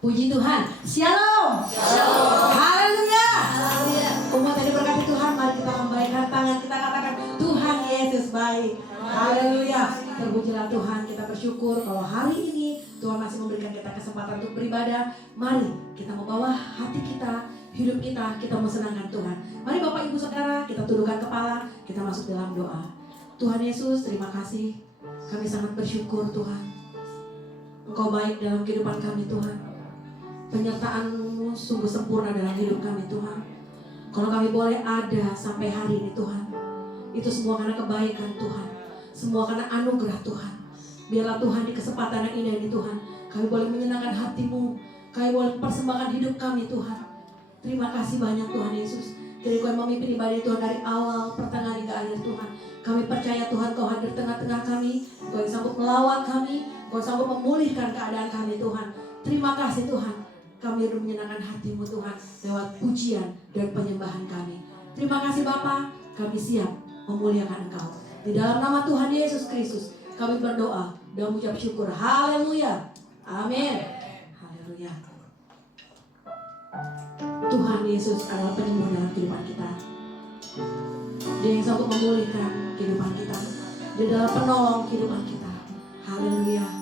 Puji Tuhan. Shalom. Shalom. Haleluya. Haleluya. Umat yang diberkati Tuhan, mari kita kembalikan tangan, kita katakan Tuhan Yesus baik. Haleluya. Terpujilah Tuhan, kita bersyukur kalau hari ini Tuhan masih memberikan kita kesempatan untuk beribadah. Mari kita membawa hati kita, hidup kita mau senangkan Tuhan. Mari Bapak Ibu Saudara, kita tundukkan kepala, kita masuk dalam doa. Tuhan Yesus, terima kasih. Kami sangat bersyukur Tuhan. Engkau baik dalam kehidupan kami Tuhan. Penyertaan-Mu sungguh sempurna dalam hidup kami Tuhan. Kalau kami boleh ada sampai hari ini Tuhan, itu semua karena kebaikan Tuhan, semua karena anugerah Tuhan. Biarlah Tuhan di kesempatan yang indah ini Tuhan, kami boleh menyenangkan hati-Mu, kami boleh persembahkan hidup kami Tuhan. Terima kasih banyak Tuhan Yesus. Kiri Kau memimpin ibadah Tuhan dari awal, pertengahan hingga akhir Tuhan. Kami percaya Tuhan Kau hadir tengah-tengah kami, Kau yang sanggup melawat kami, Kau sanggup memulihkan keadaan kami Tuhan. Terima kasih Tuhan. Kami rindu menyenangkan hati-Mu Tuhan lewat pujian dan penyembahan kami. Terima kasih Bapa, kami siap memuliakan Engkau. Di dalam nama Tuhan Yesus Kristus kami berdoa dan mengucap syukur. Haleluya. Amin. Haleluya. Tuhan Yesus adalah penyembuh dalam kehidupan kita. Dia yang sanggup memulihkan kehidupan kita. Dia adalah penolong kehidupan kita. Haleluya.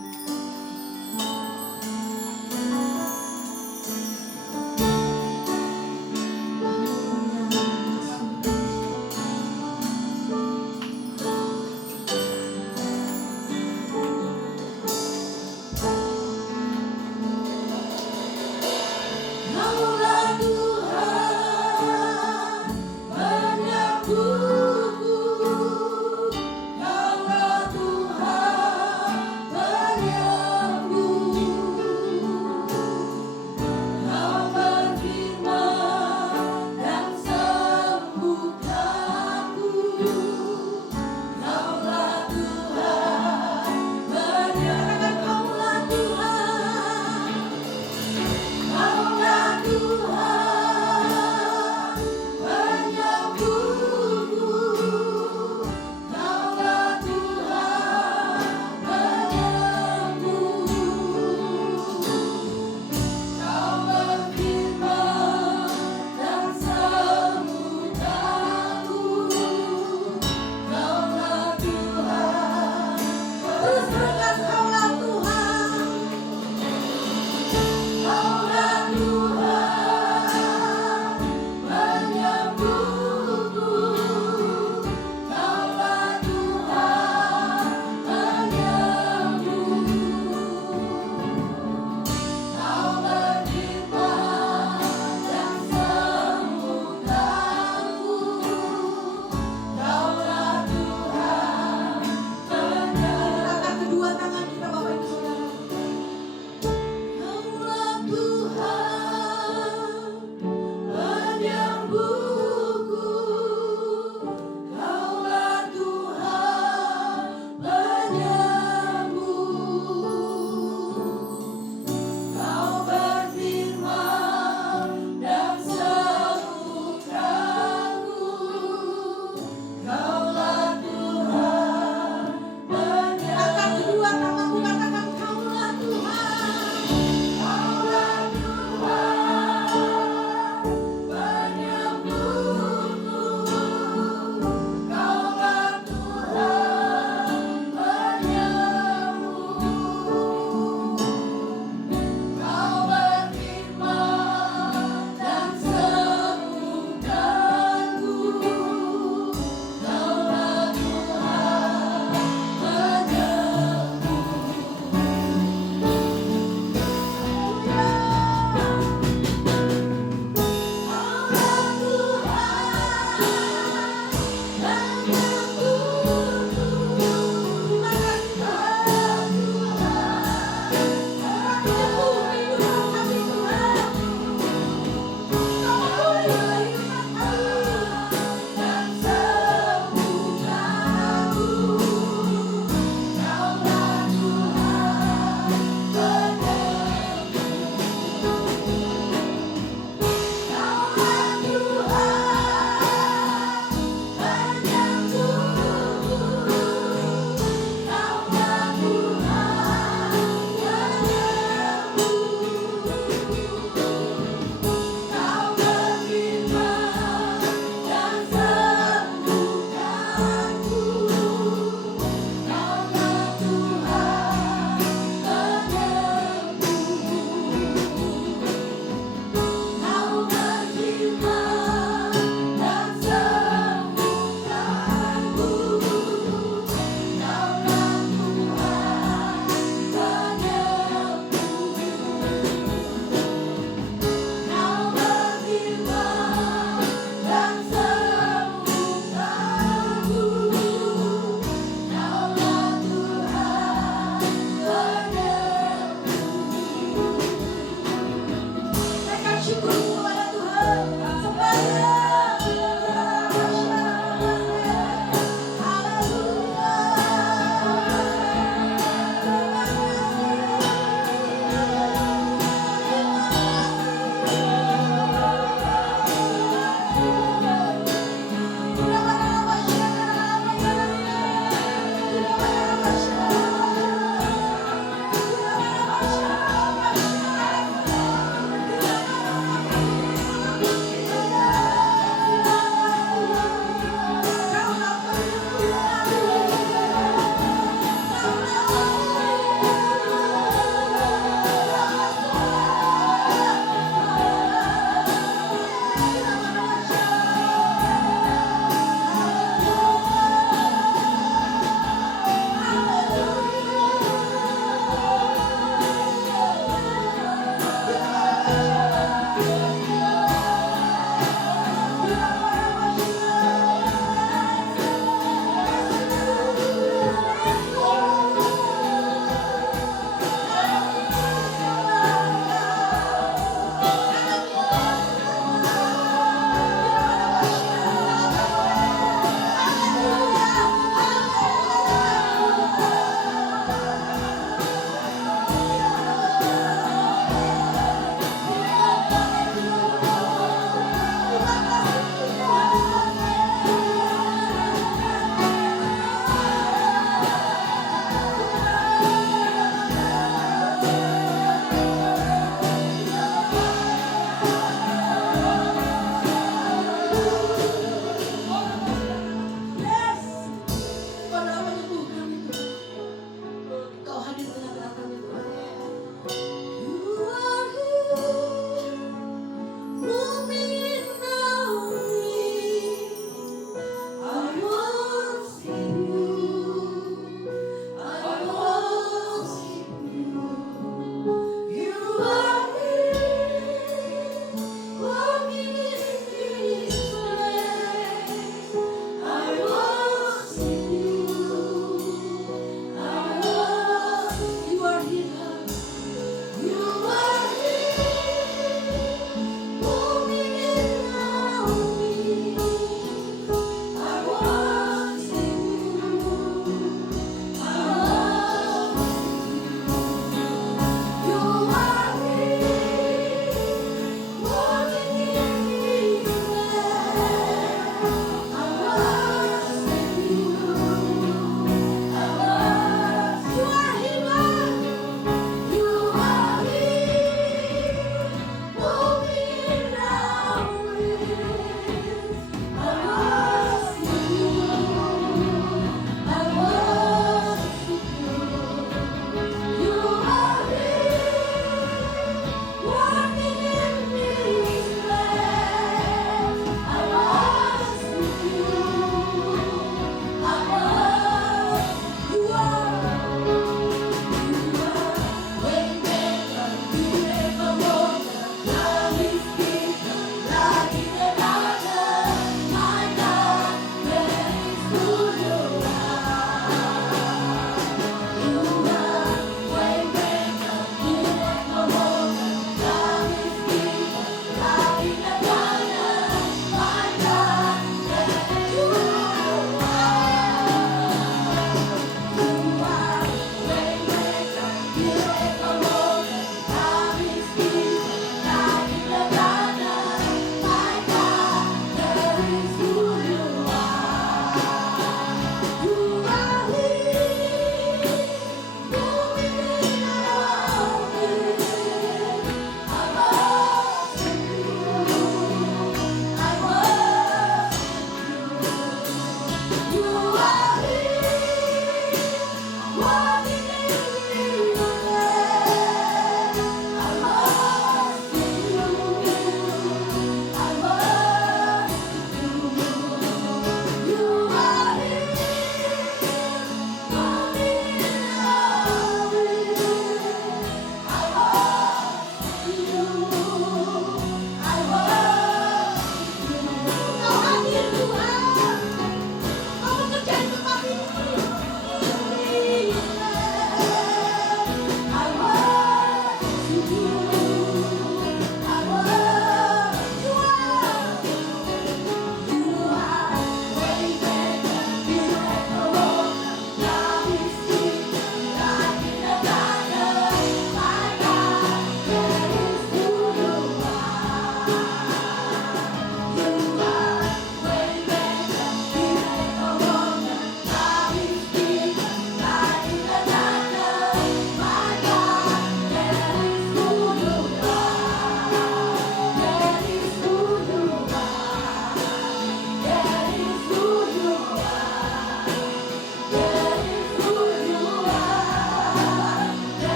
Tuhan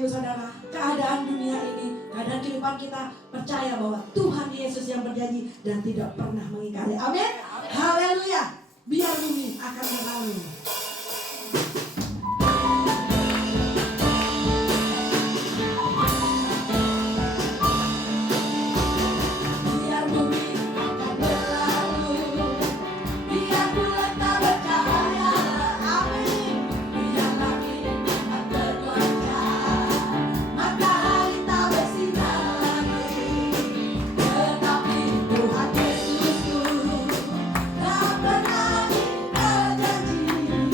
Ibu Saudara, keadaan dunia ini, keadaan kehidupan kita, percaya bahwa Tuhan Yesus yang berjanji dan tidak pernah mengingkari. Amin. Haleluya. Biar bumi akan berlalu. Tuhan Yesusku tak pernah ingkar janji.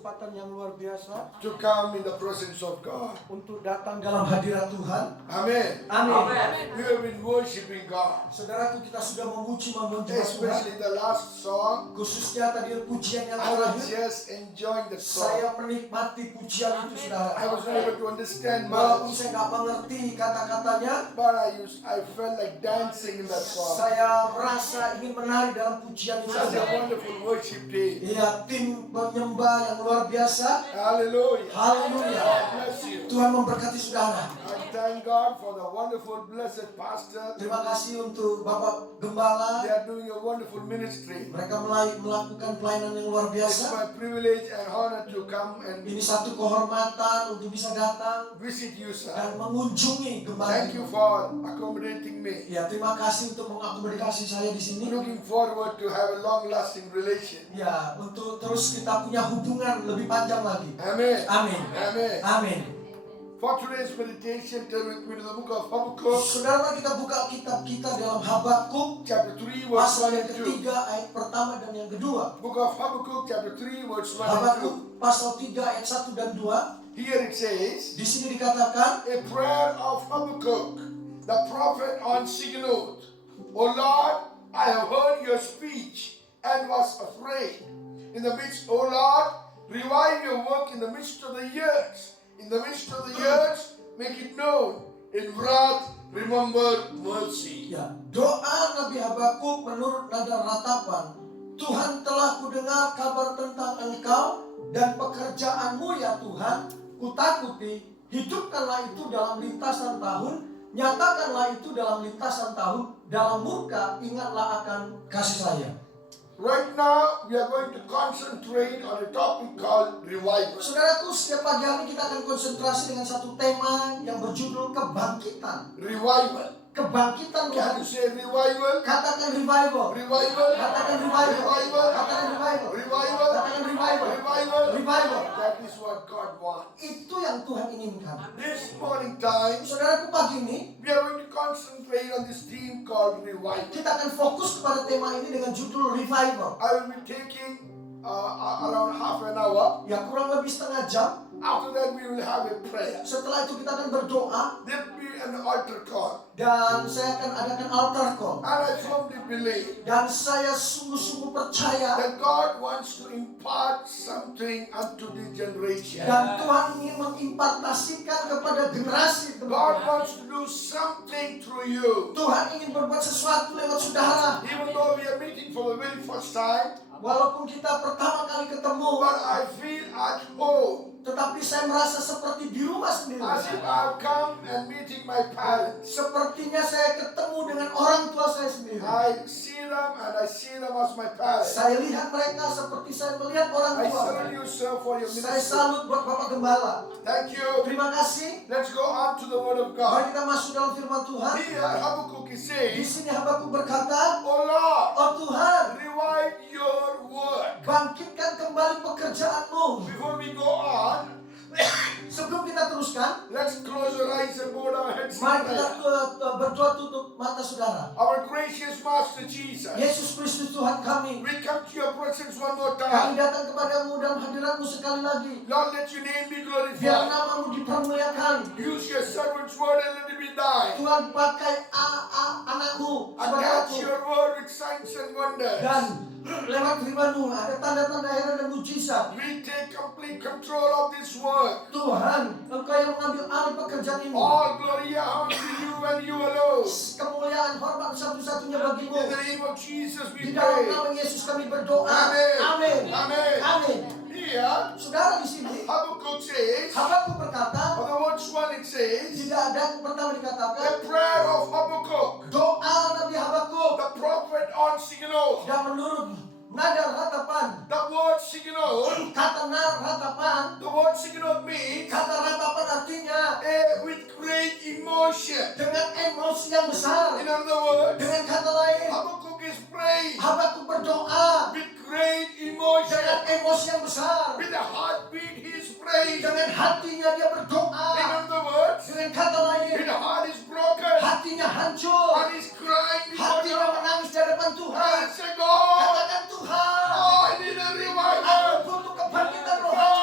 kesempatan yang luar biasa to come in the presence of God. untuk datang dalam hadirat Tuhan. Amen. Amin. We have been worshiping God, Saudaraku, kita sudah memuji menyembah Tuhan. especially the last song. Khususnya tadi pujian yang I was terakhir. just enjoying the song. Saya menikmati pujian itu, I saudara. was not able to understand Walaupun much, saya nggak mengerti kata-katanya, but I felt like dancing in that song. saya merasa ingin menari dalam pujian itu. Such a wonderful worship day. Iya, tim penyembah yang luar biasa. Hallelujah. Haleluya. God bless you. Tuhan memberkati saudara. I thank God for the wonderful, blessed pastor. Terima kasih untuk Bapak Gembala. They are doing a wonderful ministry. Mereka melakukan pelayanan yang luar It's biasa. my privilege and honor to come and Ini satu kehormatan untuk bisa datang visit you, sir. dan mengunjungi Gembala. Thank you for accommodating me. Ya, terima kasih untuk mengakomodasi saya di sini. Looking forward to have a long-lasting relation. Ya, untuk terus kita punya hubungan lebih panjang lagi. Amen. Amin. Amen. Amin. For today's meditation, turn with me to the book of Habakkuk, Saudara, mari kita buka kitab kita dalam Habakuk chapter 3, verse pasal 1 yang and 2. ketiga ayat pertama dan yang kedua. Book of Habakkuk, chapter 3, verse 1 and Habakuk pasal 3 ayat 1 dan 2. 2. Here it says, Di sini dikatakan, a prayer of Habakkuk, the prophet on Shigionoth. O Lord, I have heard your speech and was afraid. In the midst, O Lord, revive your work in the midst of the years. In the midst of the years, make it known. In wrath, remember mercy. ya, doa Nabi Habakuk menurut nada ratapan. Tuhan telah kudengar kabar tentang engkau dan pekerjaanmu ya Tuhan. Kutakuti, hidupkanlah itu dalam lintasan tahun, nyatakanlah itu dalam lintasan tahun, dalam murka ingatlah akan kasih saya. Right now, we are going to concentrate on a topic called revival. Saudaraku, setiap pagi hari kita akan konsentrasi dengan satu tema yang berjudul kebangkitan. Revival. Kebangkitan Can Tuhan. you say revival? Katakan revival. Revival. Katakan revival. Revival. Katakan revival. Revival. Katakan revival. Revival. Revival. That is what God wants. Itu yang Tuhan inginkan. This morning time, Saudaraku, pagi ini we are going to concentrate on this theme called revival. kita akan fokus kepada tema ini dengan judul revival. I will be taking around half an hour. Ya, kurang lebih setengah jam. After that, we will have a prayer. Setelah itu kita akan berdoa There will be an altar call. dan saya akan adakan altar call. And I firmly believe Dan saya sungguh-sungguh percaya that God wants to impart something unto this generation. dan Tuhan ingin mengimpartasikan kepada generasi God kedepan. wants to do something through you. Tuhan ingin berbuat sesuatu lewat saudara. Even though we are meeting for the very first time, Walaupun kita pertama kali ketemu, but I feel at home. tetapi saya merasa seperti di rumah sendiri. As if I've come and meeting my parents. Sepertinya saya ketemu dengan orang tua saya sendiri. I see them and I see them as my parents. Saya lihat mereka seperti saya melihat orang I tua. salute you, sir, for your Saya ministry. salut buat Bapak Gembala. Thank you. Terima kasih. Let's go on to the Word of Mari God. kita masuk dalam firman Tuhan. Here, Habakkuk is Di saying, sini Habakuk berkata, Oh Lord, "Oh Tuhan, revive your work. bangkitkan kembali pekerjaanmu." Before we go on, Sebelum kita teruskan, let's close our eyes and bow our heads in mari kita prayer. berdoa tutup mata saudara. Our gracious Master Jesus, Yesus Kristus Tuhan kami, we come to your presence one more kami time. datang kepadamu dalam hadiratmu sekali lagi. Lord, let your name be Biar glorified. namamu dipermuliakan. Use your servant's word and let it be thine. Tuhan pakai anakmu sebagai Attach aku. your word with signs and wonders. Dan lewat firman-Mu ada tanda-tanda heran dan mujizat. We take complete control of this work. Tuhan, Engkau yang mengambil alih pekerjaan ini. All glory and honor to you and you alone. Kemuliaan hormat satu-satunya bagimu. In the name of Jesus we Di dalam pray. nama Yesus kami berdoa. Amin. Amin. Amin. Amin. Here, Saudara, di sini Habakkuk says, Habakuk berkata, on the verse 1 it says, tidak ada pertama dikatakan the prayer of Habakkuk, doa Nabi Habakuk the prophet on Shigionoth. dan menurut nada ratapan. The word Shigionoth, Kata ratapan, the word Shigionoth means kata ratapan artinya with great emotion. dengan emosi yang besar. In other words, Dengan kata lain, Habakkuk is praying Habakuk berdoa with great emotion. dengan emosi yang besar. With a heartbeat he is praying. Dengan hatinya dia berdoa. In other words, Dengan kata lain, his heart is broken hatinya hancur. and he's crying before Hatinya God. menangis di hadapan Tuhan. And say, God, Katakan Tuhan, oh, I need a aku revival. butuh kebangkitan God, rohani.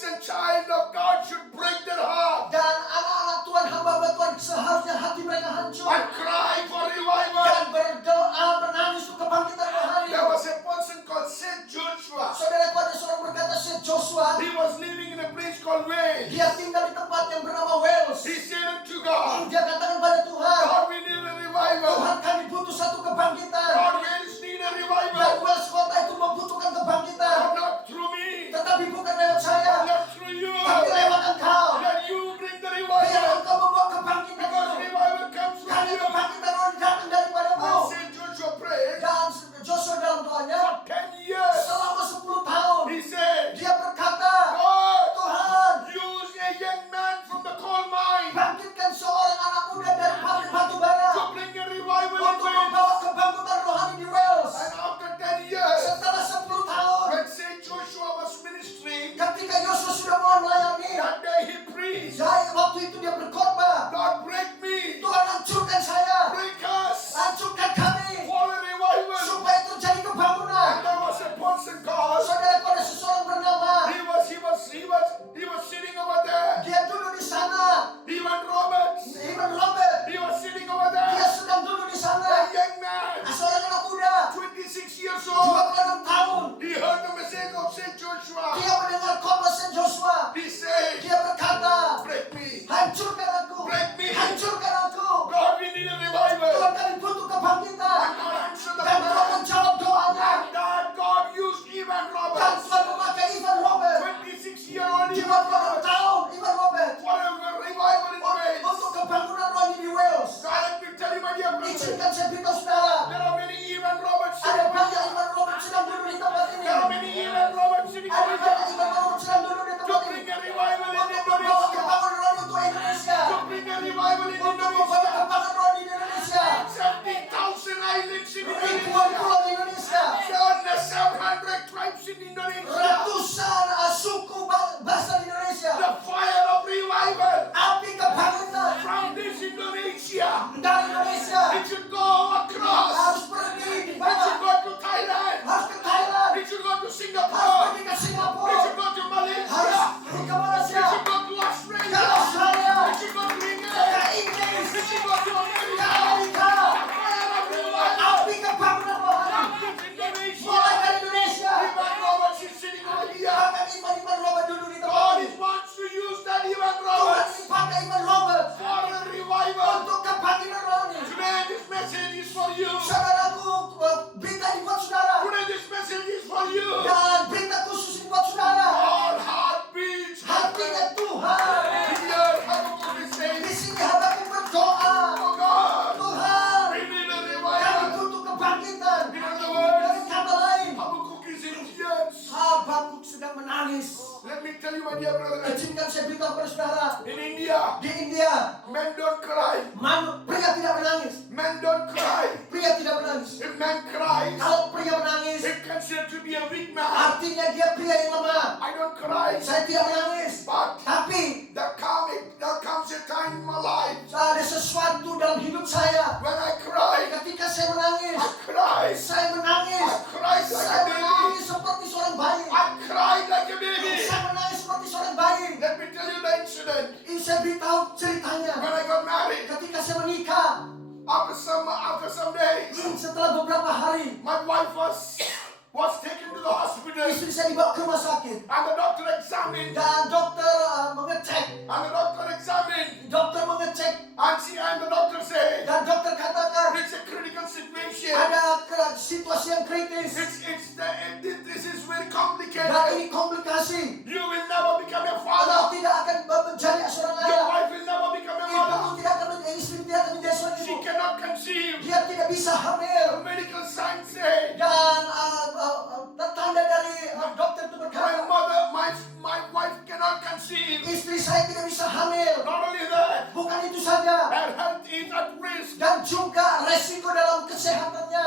prophets and child of God should break their heart Dan anak-anak Tuhan, hamba Tuhan seharusnya hati mereka hancur and cry for dan revival. berdoa menangis untuk kebangkitan rohani. There was a person called Saint Joshua. Saudara, ada seorang berkata, Saint Joshua, He was living in a place called Wales. dia tinggal di tempat yang bernama Wales. He said unto God, Dia katakan pada Tuhan, God, we need a revival. Tuhan, kami butuh satu kebangkitan. God, Wales need a Dan revival. Wales kota itu membutuhkan kebangkitan, But not through me, tetapi bukan lewat saya, not through you. tapi lewat engkau. That you bring the Biar revival. engkau membawa kebangkitan Because itu. revival comes from Karena you. kebangkitan rohani datang daripadamu. And Saint Joshua prayed Dan Joshua dalam doanya, for 10 years. selama 10 tahun, He said, dia berkata, God, Tuhan, use a young man from the coal mine bangkitkan seorang anak muda dari pabrik batu bara to bring a revival in untuk Wales. membawa kebangkitan rohani di Wales. And after 10 years, Setelah 10 tahun, when Saint Joshua was ministering, ketika Yosua sudah mulai melayani, that day he preached, waktu itu dia berkhotbah, Lord, break me, Tuhan hancurkan saya, break us hancurkan kami, for a revival. supaya terjadi kebangunan. And there was a person called, Saudara, ada seseorang bernama, he was sitting over there. dia duduk di sana, Ivan Roberts, Ivan Robert, he was sitting over dia there. sedang duduk di A sana, young man, seorang anak muda, 26 years old. 26 tahun, He heard the message of Saint Joshua. dia mendengar khotbah Saint Joshua, He said, dia berkata, break me. hancurkan aku, Break me. hancurkan aku. God, we need a revival. Tuhan, kami butuh kebangkitan. And God answered the Dan Tuhan prayer. menjawab doanya. And that God used Ivan Dan Roberts, Tuhan memakai Ivan Robert, 26-year-old 26 Ivan Roberts, tahun, Ivan Robert, for a revival in Wales. untuk kebangunan rohani di Wales. God, let me tell you, my dear brother, Izinkan saya beritahu saudara, there are many Ivan Roberts ada sitting banyak here. Ivan Robert sedang duduk di tempat ini. There are many Ivan Roberts sitting Ada banyak here Ivan Robert sedang duduk di to tempat ini. bring a revival in Untuk membawa Indonesia. kebangunan rohani untuk Indonesia. To bring a revival in Untuk membawa Indonesia. kebangunan rohani di Indonesia. 70,000 islands in Ribuan Indonesia. pulau di Indonesia. There are 700 tribes in Indonesia. Ratusan suku bahasa di Indonesia. The fire of revival Api kebangunan from this Indonesia, dari Indonesia it should go across. harus pergi di It mana? should go to Thailand. Harus ke Thailand, It should go to harus Singapore. pergi ke It Singapura, should go to harus Malaysia. pergi ke It Malaysia, should go to ke Australia. Australia, It should go to ke England. Inggris, It should go to ke America. Amerika. The fire of revival Api kebangunan rohani from this Indonesia. mulai dari Indonesia. Ivan Roberts is sitting over here. Bahkan Ivan Robert duduk di tempat God ini. wants to use that Ivan Tuhan Roberts ini pakai Ivan Robert for a revival. untuk kebangkitan rohani. Today this message is for you. Saudaraku, berita ini buat saudara. Today this message is for you. Dan berita khusus ini buat saudara. All heartbeats. Hatinya Tuhan. Here, Habakkuk is Di saying, sini Habakuk berdoa. oh God, Tuhan, we need a kami revival. butuh kebangkitan. In other words, Dengan kata lain, Habakkuk is in tears. Habakuk sedang menangis. Let me tell you, my dear brother, Izinkan saya beritahu kepada saudara. in India, Di India, men don't cry. pria tidak menangis. Men don't cry. Pria tidak menangis. If man cries, Kalau pria menangis, it's considered to be a weak man. artinya dia pria yang lemah. I don't cry. Saya tidak menangis. But Tapi there comes a time in my life ada sesuatu dalam hidup saya. when I cry. Ketika saya menangis, I cry. saya menangis. I cried like a Saya baby. menangis seperti seorang bayi. I cried like a baby. Saya menangis seperti seorang bayi. Let me tell you the incident. Ini saya beritahu ceritanya. When I got married, Ketika saya menikah, after some days, setelah beberapa hari, my wife was taken to the hospital, istri saya dibawa ke rumah sakit. and the doctor examined, Dan dokter mengecek. and the doctor said, Dan dokter katakan, it's a critical situation. ada situasi yang kritis. This is very complicated. Dan ini komplikasi. You will never become a Kalau father. tidak akan menjadi seorang Your ayah. wife will never become a Ibu mother. tidak akan menjadi istri, tidak akan menjadi seorang She ibu. cannot conceive. Dia tidak bisa hamil. The medical science say, Dan tanda dari dokter itu my berkata, mother, my wife cannot conceive. istri saya tidak bisa hamil. Not only that, Bukan itu saja. her health is at risk. Dan juga resiko dalam kesehatannya.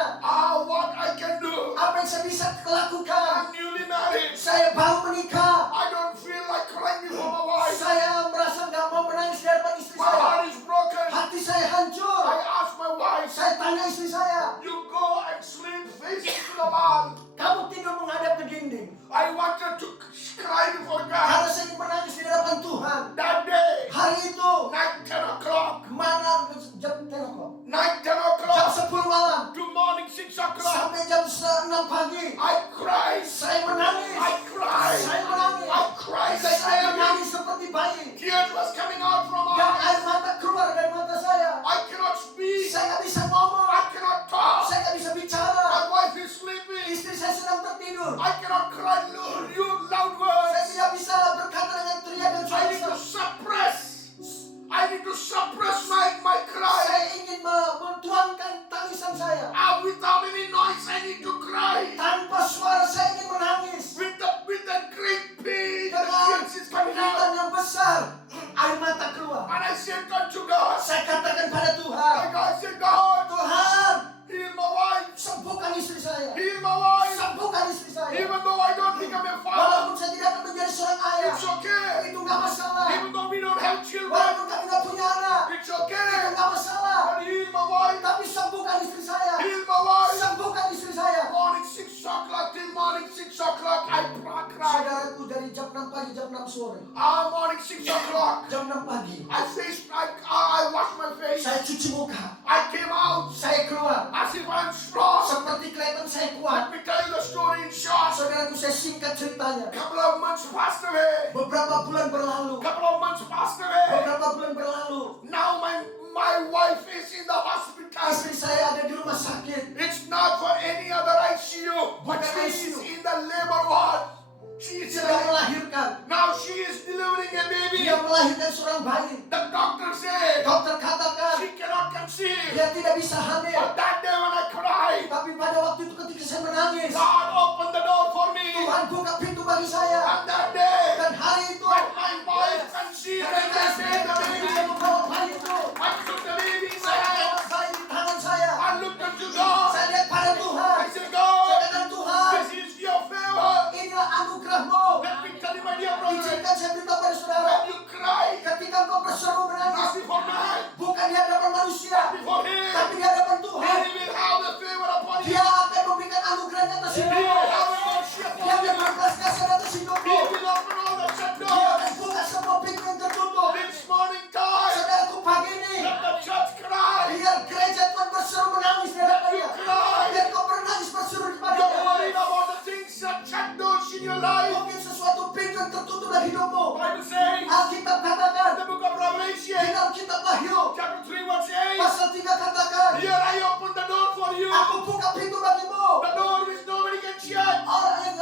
What I can do? Apa yang saya bisa lakukan? I'm newly married. Saya baru menikah. I don't feel like crying before my wife. Saya merasa nggak mau menangis di hadapan istri My saya. heart is broken. Hati saya hancur. I asked my wife, Saya tanya istri saya, you go and sleep facing to the wall. kamu tidur menghadap ke dinding. I wanted to cry before Karena God. saya Tears was coming out from Dan our air eyes. mata keluar dari mata saya. I cannot speak. Saya nggak bisa ngomong. I cannot talk. Saya nggak bisa bicara. My wife is sleeping. Istri saya sedang tertidur. I cannot cry loud Saya words. tidak bisa berkata dengan teriak dan I suara need to besar. suppress. I need to suppress my cry. Saya ingin menuangkan tangisan saya. Without any noise, I need to cry. Tanpa suara saya ingin menangis. With a great pain, the Dengan tears is coming penderitaan out. yang besar, air mata keluar. And I said unto God, Saya katakan pada Tuhan, I said, God, Tuhan, heal my wife. sembuhkan istri saya. Heal my wife. Sembuhkan istri saya. Even though I don't become a father, Walaupun saya tidak akan menjadi seorang ayah, it's okay. itu nggak masalah. Even though we don't have children, Walaupun kami nggak punya anak, it's itu okay. nggak masalah. But heal my wife. Tapi sembuhkan istri saya. Heal my wife. Sembuhkan istri saya. Morning 6 o'clock till morning 6 o'clock, I cry. Saudaraku, dari jam 6 pagi, jam 6 sore, Morning 6 o'clock, jam 6 pagi, I wash my face. saya cuci muka. I came out Saya keluar. as if I'm strong. Seperti kelihatan saya kuat. Let me tell you the story in short. Saudaraku, saya singkat ceritanya. Couple of months passed away. Beberapa bulan berlalu. Couple of months passed away. Beberapa bulan berlalu. Now my wife is in the hospital. Istri saya ada di rumah sakit. It's not for any other ICU, but Bukan she is ICU. in the labor ward. She is Sedang melahirkan. now she is delivering a baby. Dia melahirkan seorang bayi. The doctor said Dokter katakan she cannot conceive. dia tidak bisa hamil. But that day when I cried, Tapi pada waktu itu ketika saya menangis, God opened the door for me. Tuhan buka pintu bagi saya. And that day, Dan hari itu, when my wife conceived and ketika I said the saya baby, membawa bayi itu, I took the baby in my saya hand. bawa bayi di tangan saya. I looked unto God. Saya lihat pada Tuhan. I said, Saya God, katakan, Tuhan, this is your favor. inilah anugerah-Mu. Let me tell you, my dear brother, Izinkan saya beritahu pada saudara, when you cry, ketika engkau berseru menangis, not before man, bukan di hadapan manusia, before him, tapi di hadapan Tuhan, he will have the favor upon you. Dia akan memberikan anugerahnya atas He will hidupmu. have the mercy Dia upon akan you. berbelas kasih atas He hidupmu. will open all the shut Dia doors. akan buka semua pintu yang tertutup. This morning time, Saudaraku, pagi ini, let the church cry. biar gereja Tuhan berseru menangis di hadapannya. Cry. Biar kau bernangis berseru di You're worried padanya. about the things that shut doors in your life. Mungkin sesuatu pintu yang tertutup dalam hidupmu. Bible says, Alkitab katakan, the book of di Revelation, dalam kitab Wahyu, chapter 3, verse 8, pasal 3 katakan, here I open the door for you. Aku buka pintu bagimu. The door which nobody can shut. Orang yang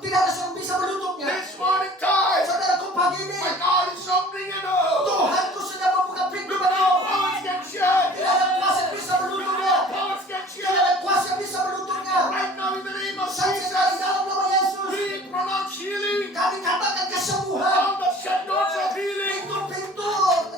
tidak ada yang bisa menutupnya. This morning time, Saudaraku, pagi ini, my God is opening a door. Tuhanku sedang membuka pintu No bagimu. powers can shut. Tidak ada kuasa yang bisa menutupnya. No powers can Tidak ada shut. kuasa yang bisa menutupnya. Right now in the name of Saya di Jesus, dalam nama Yesus, we pronounce healing. kami katakan kesembuhan. All the shut doors of healing. Pintu-pintu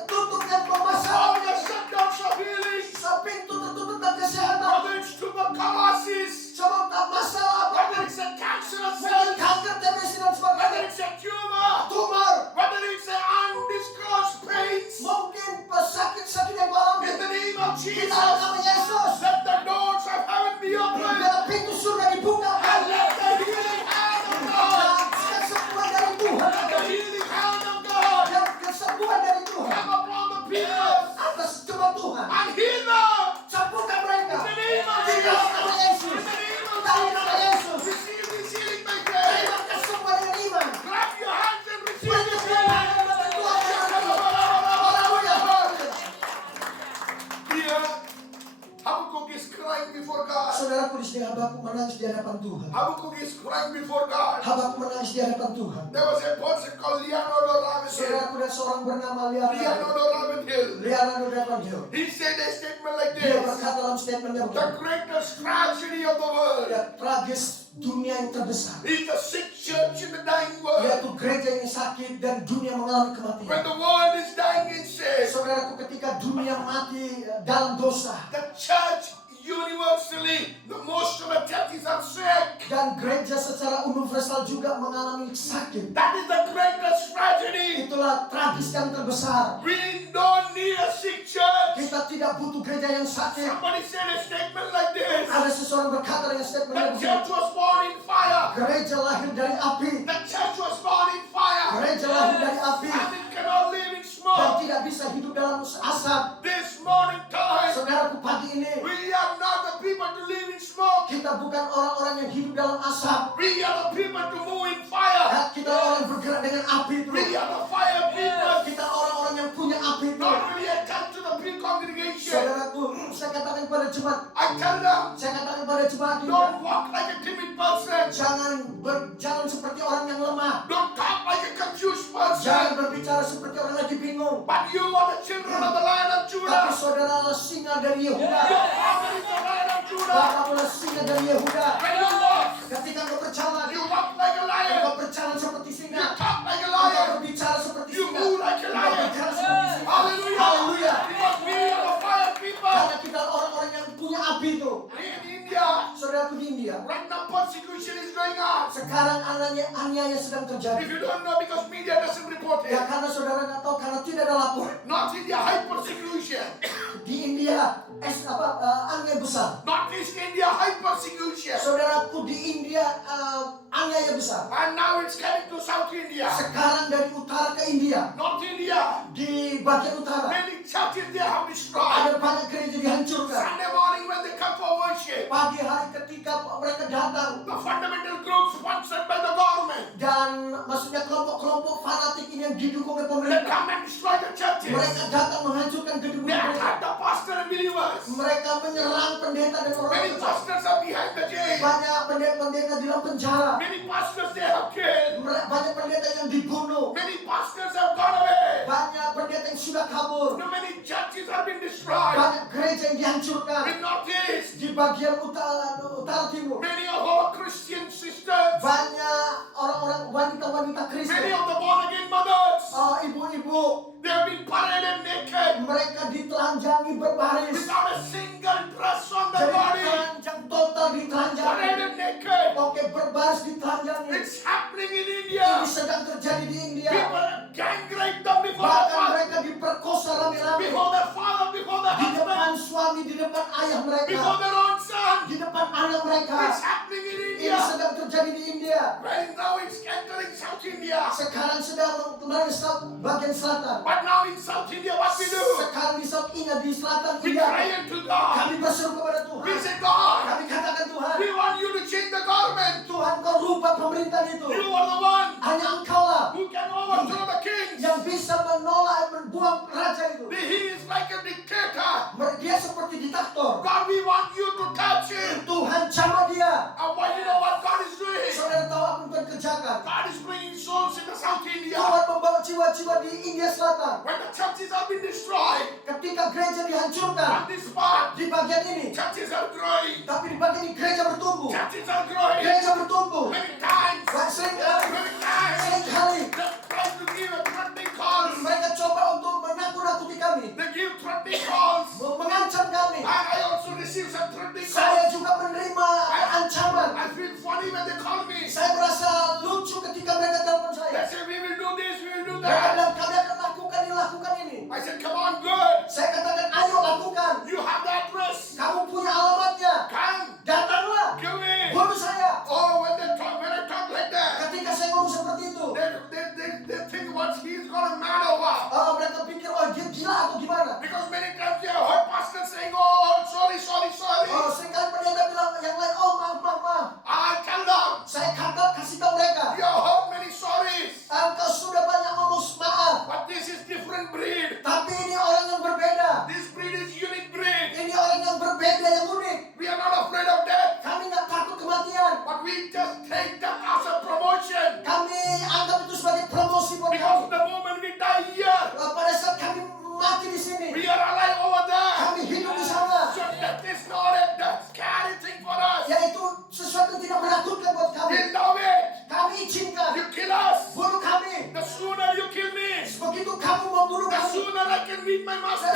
tutup dan All bermasalah. the shut doors of healing. Pintu tertutup dan kesehatan. Whether it's tuberculosis, Sebab masalah apa? whether it's a cancerous Mungkin cell, kanker, TBC dan whether sebagainya. it's a tumor, Tumor. whether it's an undisclosed pains, Mungkin sakit-sakit yang kau alami. in the name of Di dalam nama Jesus, Yesus. let the doors of heaven be opened. Biar pintu surga dibuka. And let the healing hand of God, Dan kesembuhan dari Tuhan. the healing hand of God, Dan kesembuhan dari Tuhan. come upon the people Atas jemaat Tuhan. and heal them. Sembuhkan mereka. In the name of Di dalam nama Jesus. Yesus. In the name of Dalam nama Yesus. Jesus. Receive this healing by faith. Terima kesembuhan dengan iman. Clap your hands and receive this Berkata healing. Tuhan. Haleluya. Here, Habakkuk is crying before God. Saudaraku, di sini Habakuk menangis di hadapan Tuhan. Habakkuk is crying before God. Habakuk menangis di hadapan Tuhan. There was a person called Leonardo Ravenhill. Saudaraku, ada seorang bernama Leonardo Leonardo Ravenhill. Ravenhill. He said a statement like Dia this. berkata dalam statementnya The begini. greatest tragedy of the world Ya, tragis dunia yang terbesar. is the sick church in the dying world. Yaitu gereja yang sakit dan dunia mengalami When kematian. the world is dying in sin, Saudaraku, ketika dunia mati dalam dosa the church universally, the most of the churches are sick. dan gereja secara universal juga mengalami sakit, That is the greatest tragedy. itulah tragis yang terbesar. We don't need a sick church. Kita tidak butuh gereja yang sakit. Somebody said a statement like this. Ada seseorang berkata dengan statementnya The begini. church was born in fire. Gereja lahir dari api. The church was born in fire. Gereja lahir dari api And it cannot live in dan smoke. tidak bisa hidup dalam asap. This morning time, Saudaraku, pagi ini we are not the people to live in smoke. kita bukan orang-orang yang hidup dalam asap. We are the people to move in fire. Kita orang yang bergerak dengan api itu. We are the fire people. Kita kepada jemaat, I tell them, saya katakan pada jemaat ini, don't walk like a timid person. jangan berjalan seperti orang yang lemah. Don't talk like a confused person. Jangan berbicara seperti orang lagi bingung. But you are the children of the Lion of Tapi Judah. saudara adalah singa dari Yehuda. Your father is the Lion of Judah. Bapak adalah singa dari Yehuda. When you walk, Ketika kau berjalan, you walk like a lion. kau berjalan seperti You singa. talk like a Kau lion. berbicara seperti You singa. move like a Kau lion. berbicara seperti singa. Hallelujah. Haleluya. Because we are the fire people. Karena kita orang-orang yang punya api itu. In India, Saudaraku di India, right now persecution is going on. sekarang aniaya sedang terjadi. If you don't know, because media doesn't report Ya it. karena saudara nggak tahu, karena tidak ada laporan. North India, high persecution. Di India, aniaya besar. Northeast India, high persecution. Saudaraku di India, aniaya besar. And now it's coming to South India. Sekarang dari utara ke India, North India, di bagian utara, many churches they have destroyed. ada banyak gereja dihancurkan. Sunday morning when they come for worship, Pagi hari ketika mereka datang, the fundamental groups sponsored by the government, dan maksudnya kelompok-kelompok fanatik ini yang didukung oleh they pemerintah, come and destroy the churches. mereka datang menghancurkan They gedung-gedung mereka. attack the pastor and believers. Mereka menyerang pendeta dan Many orang-orang. pastors are behind the jail. Banyak pendeta-pendeta di dalam penjara. Many pastors they have killed. Banyak pendeta yang dibunuh. Many pastors have gone away. Banyak pendeta yang sudah kabur. No, many churches have been destroyed. Banyak gereja yang dihancurkan. In Northeast, Di bagian utara timur, many of our Christian sisters, banyak orang-orang wanita-wanita many Kristen, of the born again mothers, ibu-ibu, they have been paraded naked mereka ditelanjangi berbaris. without a single dress on the Jadi body. telanjang total ditelanjangi. Paraded naked. Oke, berbaris ditelanjangi. It's happening in Ini India. sedang terjadi di India. People gang rape them before the Bahkan father, mereka diperkosa rame-rame. before their father, before their Di husband, depan suami, di depan ayah mereka, before their own son. di depan anak mereka. It's happening in Ini India. sedang terjadi di India. Right now it's entering South India. Sekarang sedang kemarin bagian selatan. But now in South India, what we do? Sekarang di South India, di selatan We India, cry unto God. kami berseru kepada We Tuhan. say, God, Kami katakan, Tuhan, we want you to change the government. Tuhan, kau rubah pemerintahan itu. You are the one Hanya Engkau lah who can overthrow the kings. yang bisa menolak, membuang raja itu. He is like a dictator. Dia seperti diktator. God, we want you to touch him. Tuhan, jamah dia. And what you know what God is doing? Saudara tahu apa yang Tuhan kerjakan? God is bringing souls in the South India. Tuhan membawa jiwa-jiwa di India Selatan. When the churches have been destroyed, Ketika gereja dihancurkan on this part, di bagian ini, churches are growing. tapi di bagian ini gereja bertumbuh. Churches are growing. Gereja bertumbuh. Many times, Sering kali they try to give a threatening calls. mereka coba untuk menakut-nakuti kami, They give threatening calls. mengancam kami. And I also receive some threatening calls. Saya juga menerima ancaman. I feel funny when they call me. Saya merasa lucu ketika mereka telepon They saya. say, we will do this, we will do Mereka that. bilang kami akan lakukan ini. I said, come on, good. Saya katakan ayo lakukan. You have the address. Kamu punya alamatnya. Come, Datanglah. give me. Bunuh saya. Oh, when I talk like that, Ketika saya ngomong seperti itu, they think what he's gonna mad over. mereka pikir oh dia gila atau gimana. Because many times you have heard pastors saying, oh, sorry. Seringkali pendeta bilang yang lain, oh maaf. I tell them, Saya kasih tahu mereka. you have heard many sorries. Engkau sudah banyak ngomong maaf. But this is different breed. Tapi ini orang yang berbeda. This breed is unique breed. Ini orang yang berbeda, yang unik. We are not afraid of death. Kami nggak takut kematian. But we just take that as a promotion. Kami anggap itu sebagai promosi buat Because kami. the moment we die here, Pada saat kami mati di sini, we are alive over there. kami hidup di sana. So death is not a scary thing for us. Yaitu sesuatu yang tidak menakutkan buat kami. We love it. Kami izinkan. You kill us. Bunuh kami. The sooner you kill me, Begitu kamu membunuh the kami, sooner I can meet my master.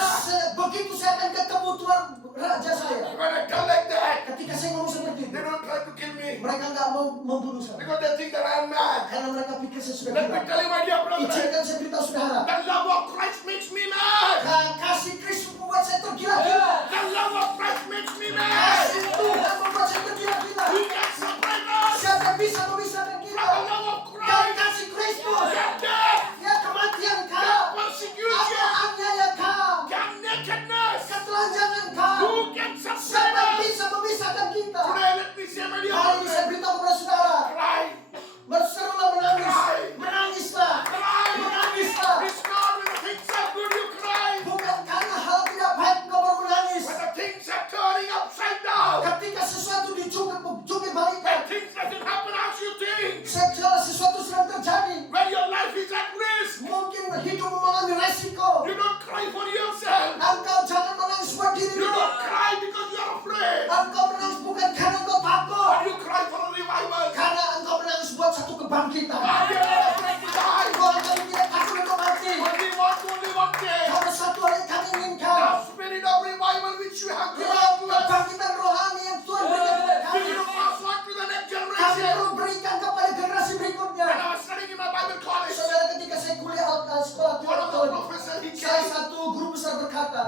begitu saya akan ketemu Tuhan Raja saya. When I tell like that, Ketika saya ngomong seperti itu, they don't try to kill me. mereka nggak mau membunuh saya. Because they think that I am mad. Karena mereka pikir saya sudah Let me gila. tell you, my dear brother, Izinkan saya beritahu saudara. the love of Christ makes me mad. Kasih Kristus membuat saya tergila-gila. The love of Christ makes me mad. Kasih Tuhan membuat saya tergila-gila. Who can separate us Siapa yang bisa memisahkan from kita? the love of Dari Christ? kasih Kristus. Can death, Ya kematian can kau. persecution, Aniaya kau. can nakedness. Ketelanjangan kau. Who can Siapa separate yang us? bisa memisahkan kita? Today, let me say, my dear Hari ini saya brother, beritahu kepada saudara. cry, Berserulah menangis. Cry. Menangislah. cry. Menangislah. It's not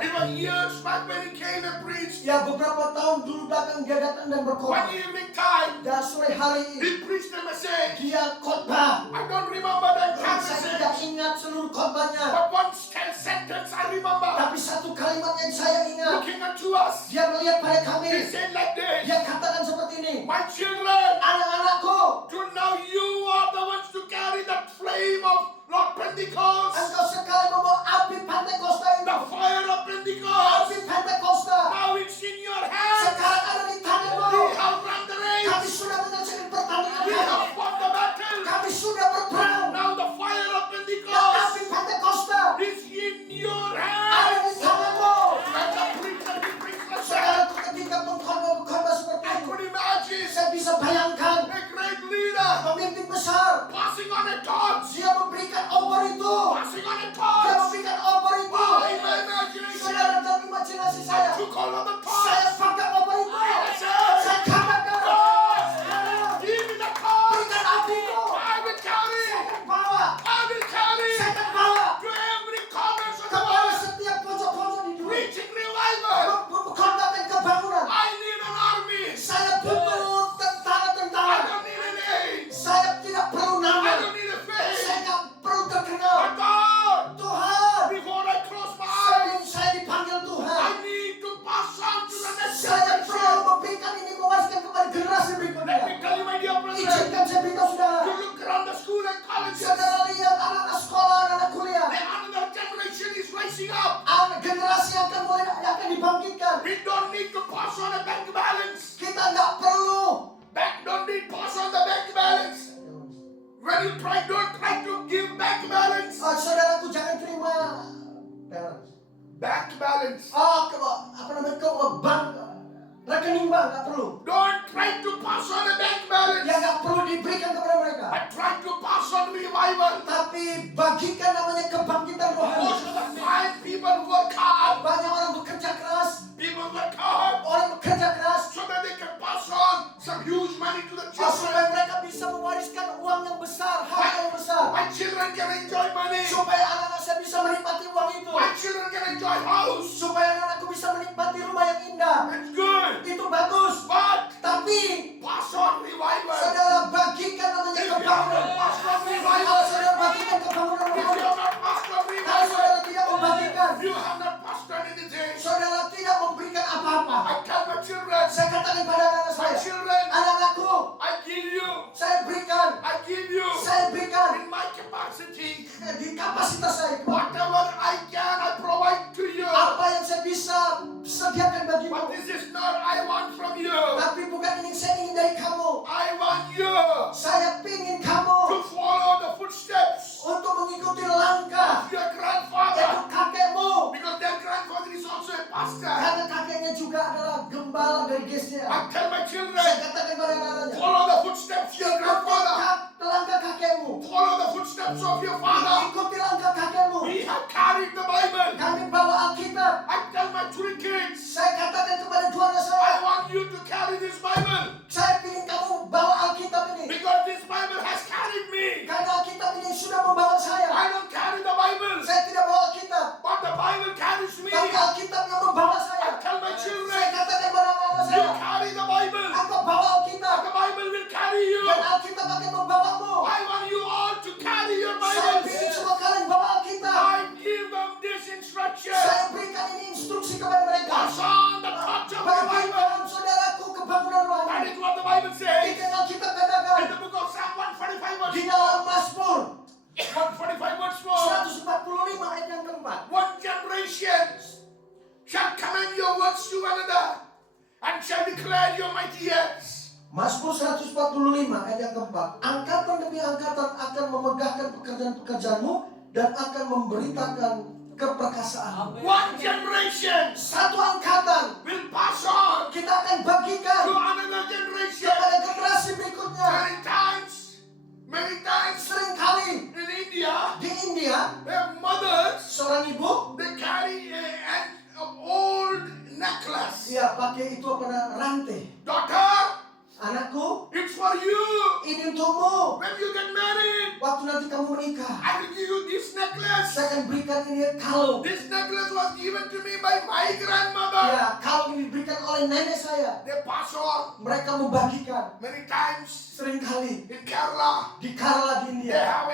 It was years back when he came and preached. Ya beberapa tahun dulu belakang dia datang dan One berkhotbah. evening time, Dan sore hari he preached a message. dia khotbah. I don't remember the entire Saya tidak message, ingat seluruh khotbahnya. but one sentence I remember. Tapi satu kalimat yang saya ingat. Looking unto us, Dia melihat pada he kami. said like this, Dia katakan seperti ini. my children, Anak-anakku, to now you are the ones to carry that flame of Lord Pentecost, engkau sekali membawa api Pentakosta the itu. fire of Pentecost. Api Pentakosta. Now it's in your hands. Sekarang ada di tanganmu. We have run the Kami race. sudah menyelesaikan pertandingan We kami. have fought the battle. Kami sudah berperang. Now the fire of Dan Pentecost api Pentakosta is in your ada di hands. tanganmu. And the preacher he preached like that. Saudaraku, ketika pengkhotbah seperti I itu, could imagine saya bisa bayangkan a great leader pemimpin besar. passing on a torch. Dia memberikan obor itu. Passing on a Dia torch. memberikan obor itu. Oh, in my imagination, Saudara, dalam imajinasi I saya, took all of the saya torch. pakai obor itu. I Saya said, katakan, God, "Sekarang, give me the torch. berikan api itu. I will carry. Saya akan bawa. I will carry Saya akan bawa to every corner of the kepada world, setiap pojok-pojok di dunia. reaching revival. Mengkhotbahkan kebangunan. I need an army. Saya butuh I tentara-tentara. don't need a name. Saya tidak perlu I nama. don't need a face. Saya tidak perlu terkenal. But God, Tuhan, before I close my eyes, sebelum saya dipanggil Tuhan, I need to pass on to the next saya perlu generation. memberikan ini, mewariskan kepada generasi berikutnya. Let me tell you, my dear brother, Izinkan saya beritahu saudara. you look around the school and colleges, Saudara lihat anak-anak sekolah, anak-anak kuliah. and another generation is rising up. Generasi yang akan dibangkitkan. We don't need to pass on a bank balance. Kita nggak perlu. Don't need pass on the bank balance. When you try, don't try to give bank balance. Saudaraku, jangan terima balance. Bank balance. Apa namanya, bank, rekening bank nggak perlu. Don't try to pass on a bank balance. Yang nggak perlu diberikan kepada mereka. But try to pass on revival. Tapi bagikan namanya kebangkitan rohani. Most of the time, people work hard. Banyak orang bekerja keras, People work hard orang bekerja keras so that they can pass on some huge money to the supaya children. mereka bisa mewariskan uang yang besar, harta yang besar, My children can enjoy money. supaya anak-anak saya bisa menikmati uang itu, My children can enjoy house. supaya anak-anakku bisa menikmati rumah yang indah. It's good. Itu bagus, But tapi pass on revival. saudara bagikan namanya If you have kebangunan. not passed on Kalau revival, saudara bagikan kebangunan if you rohani, have not passed on kalau revival, saudara tidak membagikan, you have not passed on anything. saudara tidak memberikan apa-apa. I tell my children, Saya katakan pada anak-anak my saya, children, anak-anakku, I give you, saya berikan, I give you saya berikan in my capacity. di kapasitas saya. Whatever I can, I provide to you. Apa yang saya bisa sediakan bagimu. But this is not I want from you. Tapi bukan ini saya ingin dari kamu. I want you Saya ingin kamu to follow the footsteps untuk mengikuti langkah of your grandfather. yaitu kakekmu. Because their grandfather is also a pastor. Karena kakeknya juga adalah gembala dari gesnya. I tell my Saya children, katakan pada anak-anaknya, follow the footsteps of your grandfather. langkah kakekmu. Follow the footsteps of your father. Ikuti langkah kakekmu. We have carried the Bible. Kami bawa Alkitab. I tell my three kids, Saya katakan kepada dua anak I saya, want you to carry this Bible. saya ingin kamu bawa Alkitab ini. Because this Bible has carried me. Karena Alkitab ini sudah membawa saya. I don't carry the Bible, Saya tidak bawa Alkitab, but the Bible carries me. tapi Alkitab yang membawa I saya. tell my Saya children, katakan pada anak-anak you saya, carry the Bible. engkau bawa Alkitab, The Bible will carry you. dan Alkitab akan membawamu. I want you all to carry your Saya ingin Bibles. semua kalian bawa Alkitab. I give them this instruction. Saya berikan ini instruksi kepada mereka. Pass on the touch of the Bible. Bagikan saudaraku kebangunan That rohani. is what the Bible says. Itu yang Alkitab In katakan the book of Psalm 145 verse di dalam Mazmur 145 verse 4. 145 ayat yang keempat. One generation shall command your words to another and shall declare your mighty acts. Mazmur 145 ayat yang keempat. Angkatan demi angkatan akan memegahkan pekerjaan-pekerjaanmu dan akan memberitakan keperkasaan. One generation Satu angkatan will pass on kita akan bagikan to another generation. kepada generasi berikutnya. Many times Seringkali in India, di India, mothers, seorang ibu they carry an old necklace. dia pakai itu apa namanya, rantai. Daughter, Anakku, it's for you. ini untukmu. When you get married, Waktu nanti kamu menikah, I will give you this necklace. Saya akan berikan ini kalung. This necklace was given to me by my grandmother. Ya, kalung ini diberikan oleh nenek saya. They pass on Mereka membagikan many times seringkali in Kerala. di Kerala di They India. have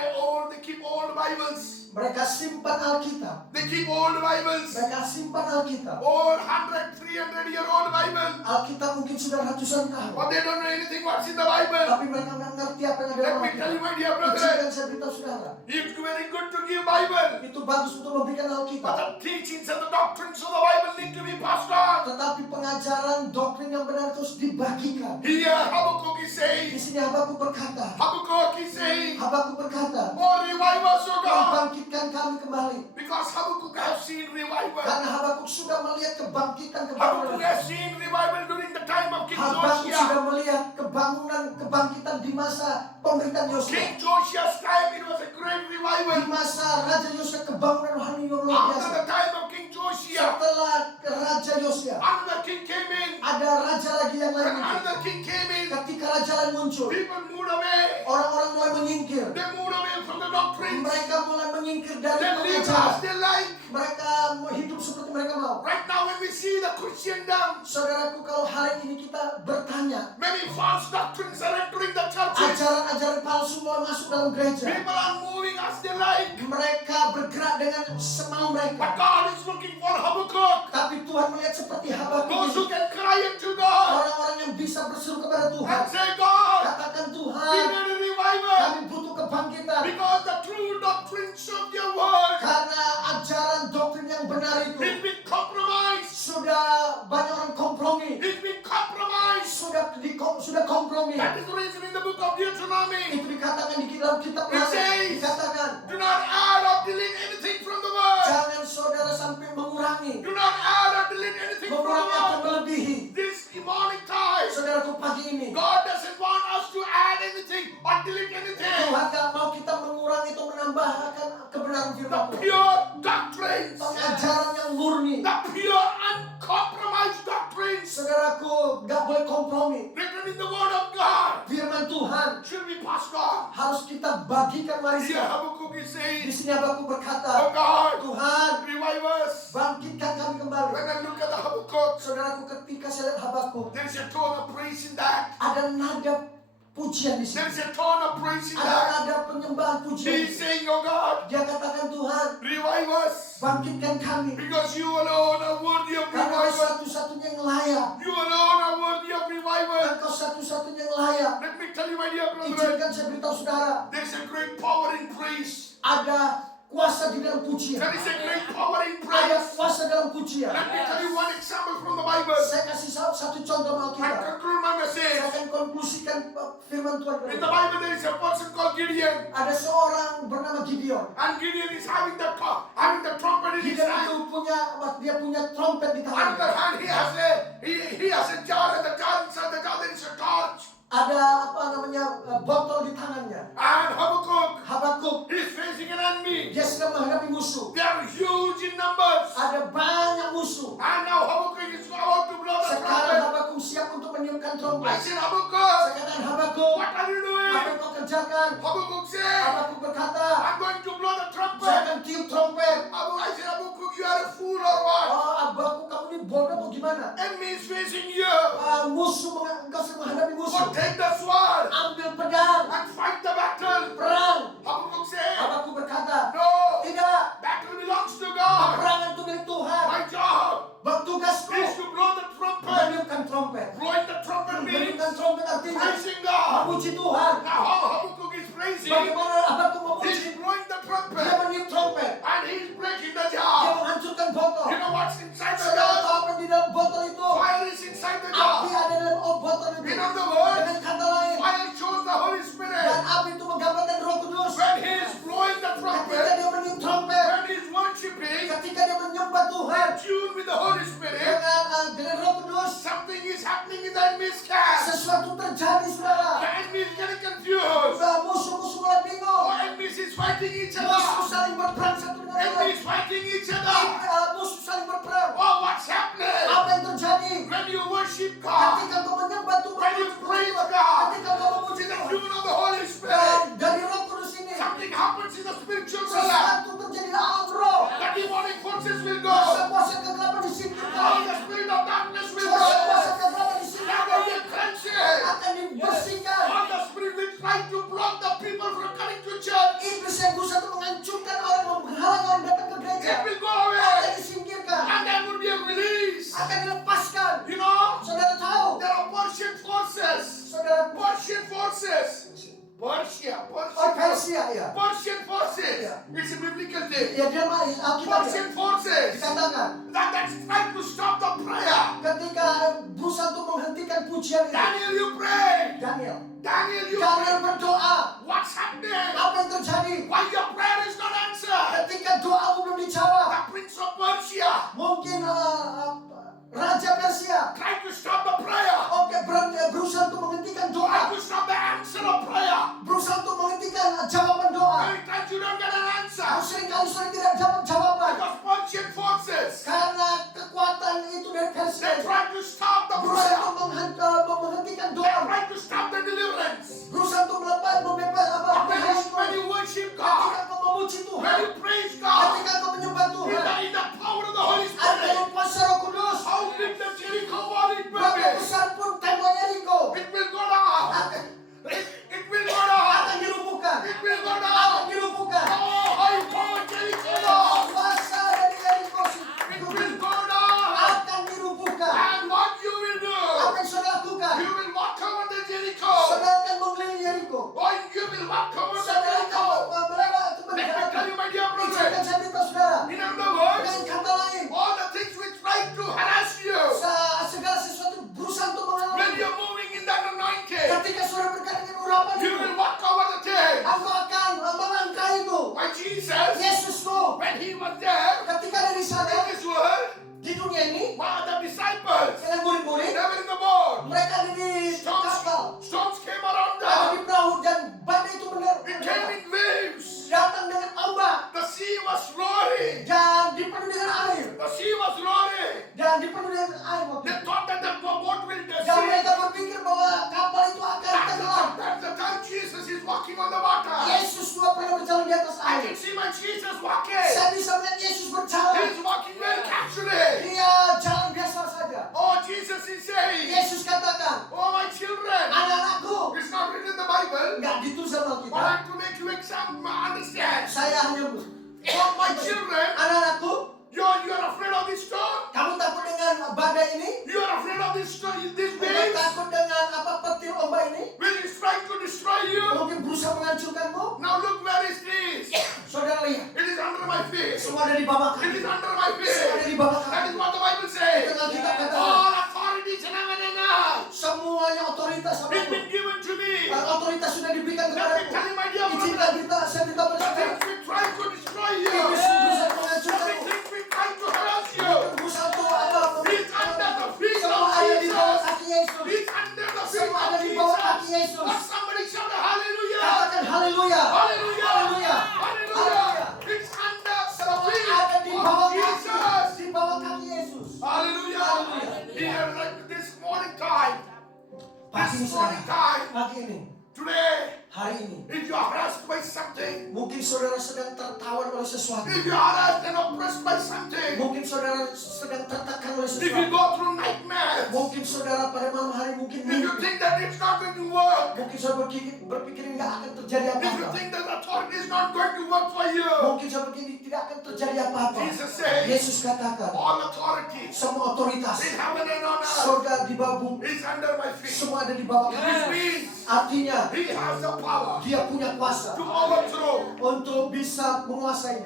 they keep old Bibles. Mereka simpan Alkitab. They keep old Bibles. Mereka simpan Alkitab. Old 100, 300-year-old Bible. Alkitab mungkin sudah ratusan tahun. But they don't know anything what's in the Bible. Tapi mereka nggak ngerti apa yang ada Let dalam me tell you, Alkitab. my dear brethren, Izinkan saya beritahu saudara. it's very good to give Bible. Itu bagus untuk memberikan But Alkitab. the teachings and the doctrines of the Bible need to be passed on. Tetapi pengajaran doktrin yang benar terus dibagikan. Here Habakkuk is Di saying, sini Habakuk berkata. Habakuk is saying, Habakuk berkata. oh revive us, O God. Bangkitkan kami kembali. Because Habakkuk has seen revival. Karena Habakuk sudah melihat kebangkitan Habakkuk kebangunan. has seen revival during the time of King Habakuk Josiah. sudah melihat kebangkitan di masa pemerintahan Yosua. King Josiah's time, it was a great Di revival. masa Raja Yosua kebangunan rohani yang luar After biasa. the time of King Josiah, Setelah Raja Yosua, another king came in. ada raja lagi yang When lain muncul. another king came in, Ketika raja lain muncul, people moved away. orang-orang mulai menyingkir. They moved away from the doctrines. Mereka mulai menyingkir dari They live pengajaran. as they like. Mereka hidup seperti mereka mau. Right now when we see the Christendom, Saudaraku, kalau hari ini kita bertanya, many false doctrines are entering the churches. ajaran-ajaran palsu mulai masuk dalam gereja. People are moving as they like. Mereka bergerak dengan semau But mereka. God is looking for Habakkuk. Tapi Tuhan melihat seperti Habakuk Those who ini. can cry unto God Orang-orang yang bisa berseru kepada Tuhan. and say, God, Katakan we Tuhan, need a revival. kami butuh kebangkitan. Because the true doctrines of your word Karena ajaran doktrin yang benar itu is being compromised. sudah banyak orang kompromi. It's being compromised. Sudah kompromi. That is the reason in the book of Deuteronomy, Itu dikatakan di dalam kitab It Nasib. says, Dikatakan, do not add or delete anything from the word. jangan saudara sampai mengurangi. Do not add or delete anything from the Mengurangi atau word. melebihi. This morning time, Saudaraku, pagi ini God doesn't want us to add anything or delete anything. Tuhan gak mau kita mengurangi atau menambahkan kebenaran The firman Tuhan. pure doctrines, Ajaran yang murni. the pure uncompromised doctrines Saudaraku, gak boleh kompromi. written in the word of God Firman Tuhan should be passed on. harus kita bagikan Here warisan. Habakkuk is Di saying, sini Habakuk oh berkata, God, Tuhan, revive us. bangkitkan kami kembali. When I look at the Habakkuk, Saudaraku, ketika saya lihat Habakuk, there is a tone of praise in that. ada nada pujian di There sini. is a tone of praise in Ada that. nada penyembahan pujian. He's saying, oh God, Dia katakan, Tuhan, revive us. bangkitkan kami. Because you alone are worthy of Karena Engkau revival. satu-satunya yang layak. You alone are worthy of revival. Engkau satu-satunya yang layak. Let me tell you, my dear brethren, Izinkan saya beritahu saudara, there is a great power in praise. ada kuasa di dalam pujian. There is a great power in Ada praise. kuasa dalam pujian. Let me tell you one example from the Bible. Saya kasih satu contoh I Alkitab. conclude my Saya message. akan konklusikan firman Tuhan. In the Bible, there is a person called Gideon. Ada seorang bernama Gideon. And Gideon is having the trumpet in his Gideon itu hand. dia punya trompet di On the tangannya. hand, he has a jar, and the jar inside the jar there is a torch. Ada botol di tangannya. And Habakuk, he's facing an enemy. dia sedang menghadapi musuh. They are huge in numbers. Ada banyak musuh. And now Habakkuk is about to blow the Sekarang trumpet. Habakuk siap untuk meniupkan I trompet. said, Saya Habakkuk, katakan, Habakuk, what are you apa doing? yang kau kerjakan? Habakkuk said, Habakuk berkata, I'm going to blow the saya trumpet. akan tiup trompet. I said, Habakkuk, you are a fool or what? Oh, Habakuk, kamu ini bodoh atau gimana? Enemy is facing you. Engkau sedang menghadapi musuh. But take the sword Ambil pedang, and fight the battle. perang. Habakkuk said, Habakuk berkata, no, tidak, battle belongs to God. peperangan itu milik Tuhan. My job Tugasku is to blow the trumpet. meniupkan trompet. Blowing the trumpet means Meniupkan trompet artinya praising God. memuji Tuhan. Now how Habakkuk is praising, Bagaimana Habakuk memuji? he's blowing the Dia trumpet meniup trompet. and he's breaking the Dia jar. menghancurkan botol. You know what's inside the Saudara jar? tahu apa di dalam botol itu? Fire is inside the Api jar. ada dalam botol itu. In other words, Dengan kata lain, fire shows the Holy dan Spirit. api itu menggambarkan Roh Kudus. When he is blowing the Ketika trumpet, dia meniup trompet, when he is worshiping, ketika dia menyembah Tuhan tune with the Holy Spirit, dengan Roh Kudus, something is happening in the enemy's camp. sesuatu terjadi, saudara. The enemy is getting confused. Musuh-musuh mulai bingung. Oh, enemies is fighting each Musuh other. saling berperang satu dengan yang Enemy lain. is fighting each other. Musuh saling berperang. Oh, what's happening? Apa yang terjadi? When you worship God, Ketika kau menyembah Tuhan, when you praise God, ketika kau memuji to the Tuhan, tune of the Holy Spirit, dan dari Roh Kudus ini, something happens in the spiritual realm. sesuatu terjadi dalam ya? Persian forces. Yeah. It's a biblical thing. Ya dia Alkitab ya. Persian forces Dikatakan that's trying to stop the prayer. ketika berusaha untuk menghentikan pujian itu. Daniel, you pray. Daniel Daniel, you Daniel pray. berdoa. What's happening? Apa yang terjadi? Why your prayer is not answered? Ketika doamu belum dijawab. The prince of Persia Mungkin Raja Persia tried to stop the prayer. berusaha untuk menghentikan doa. Tried to stop the answer of prayer. Berusaha untuk menghentikan jawaban doa. Many times you don't get an answer. Seringkali saudara tidak dapat jawaban. Because Persian forces, Karena kekuatan itu dari they Persia. tried to stop the Berusaha prayer. untuk menghentikan They doa. tried to stop the deliverance. Berusaha untuk membebas When you worship God, Ketika kau memuji when Tuhan. you praise God, Ketika kau menyembah Tuhan. in the power of the Holy Ada Spirit, yang kuasa Roh Kudus. how big the Jericho wall it will Berapa be. besar pun tembok Yeriko It will go down. It will go down. akan dirubuhkan. It will go Akan down. dirubuhkan. Oh, high power Jericho wall. Kuasa dari Yeriko It will go down. akan dirubuhkan. And what you will do, Apa yang saudara lakukan? you will walk over the Jericho. Saudara akan mengelilingi Yeriko. Oh, you will walk over the Saudara Jericho. akan melewati itu Let me tell you, my dear Saya brother. akan cerita saudara. In other words, Dengan kata lain, all the things which try to harass you segala sesuatu berusaha untuk when menghalangi. you're moving in that anointing, Ketika saudara berkata dengan urapan you itu, will walk over the thing. aku akan melangkah itu. Why Jesus, Yesusku, when he was there ketika dari sana in this world, di dunia ini while the disciples, dengan murid-murid, they were in the boat, mereka ada di kapal, storms came around ada them. di perahu dan badai itu It came in waves. datang dengan ombak The sea was roaring. dan dipenuhi dengan air The sea was roaring. dan dipenuhi dengan air. They thought that the boat will Dan sink. mereka berpikir bahwa kapal itu akan tenggelam. That's the time Jesus is walking on the water. Yesus juga pernah berjalan di atas I air. can see my Jesus walking. Saya bisa melihat Yesus berjalan. He's walking very casually. Dia jalan biasa saja. Oh, Jesus is saying, Yesus katakan, oh, my children. anak-anakku, It's not written in the Bible, nggak ditulis sama but I kita. have to make you understand. Saya hanya Oh, my children, anak-anakku, you're afraid of this storm? kamu takut dengan badai ini? You're afraid of this Kamu waves? takut dengan petir ombak ini? When it's trying to destroy you? Mungkin berusaha menghancurkanmu? Now look where is this? Saudara lihat, It is under my feet. semua ada di bawah It kaki. is under my Semua ada feet. di bawah That kaki. is what the Bible says. Itu yang kita katakan. All authorities in heaven and earth. Semuanya otoritas It's sama been given to me. otoritas sudah diberikan Let me kepadaku. tell you, my dear Izinkan brother, saya minta the bersaudara. things we try to destroy you, Ini berusaha the menghancurkanmu. things we try to harass you, Berusaha untuk apa? it's under the feet Semua of ada di bawah Jesus. kaki Yesus. It's under the feet Semua of ada di bawah kaki Jesus. Yesus. Let somebody shout a hallelujah. Katakan haleluya. Hallelujah. Haleluya. Hallelujah. It's under the Semua feet ada di of bawah Jesus. kaki. Di bawah kaki Yesus. Hallelujah. Here, like this morning time. Pagi This ini morning saudara. time. Pagi ini. Today, Hari ini. if you are harassed by something, Mungkin saudara sedang tertawan oleh sesuatu. if you are harassed and oppressed by something, Mungkin saudara sedang tertekan oleh if you sesuatu. go through nightmares, Mungkin saudara pada malam hari mungkin if you mimpi. think that it's not going to work, Mungkin saudara berpikir nggak akan terjadi if you apa-apa. think that authority is not going to work for you, Mungkin saudara begini tidak akan terjadi apa-apa. Jesus says, Yesus katakan, all authority semua otoritas in heaven and on earth surga di bawah bumi is under my feet. semua ada di bawah Which kaki. means Artinya he has the power dia punya kuasa to overthrow, untuk bisa menguasainya,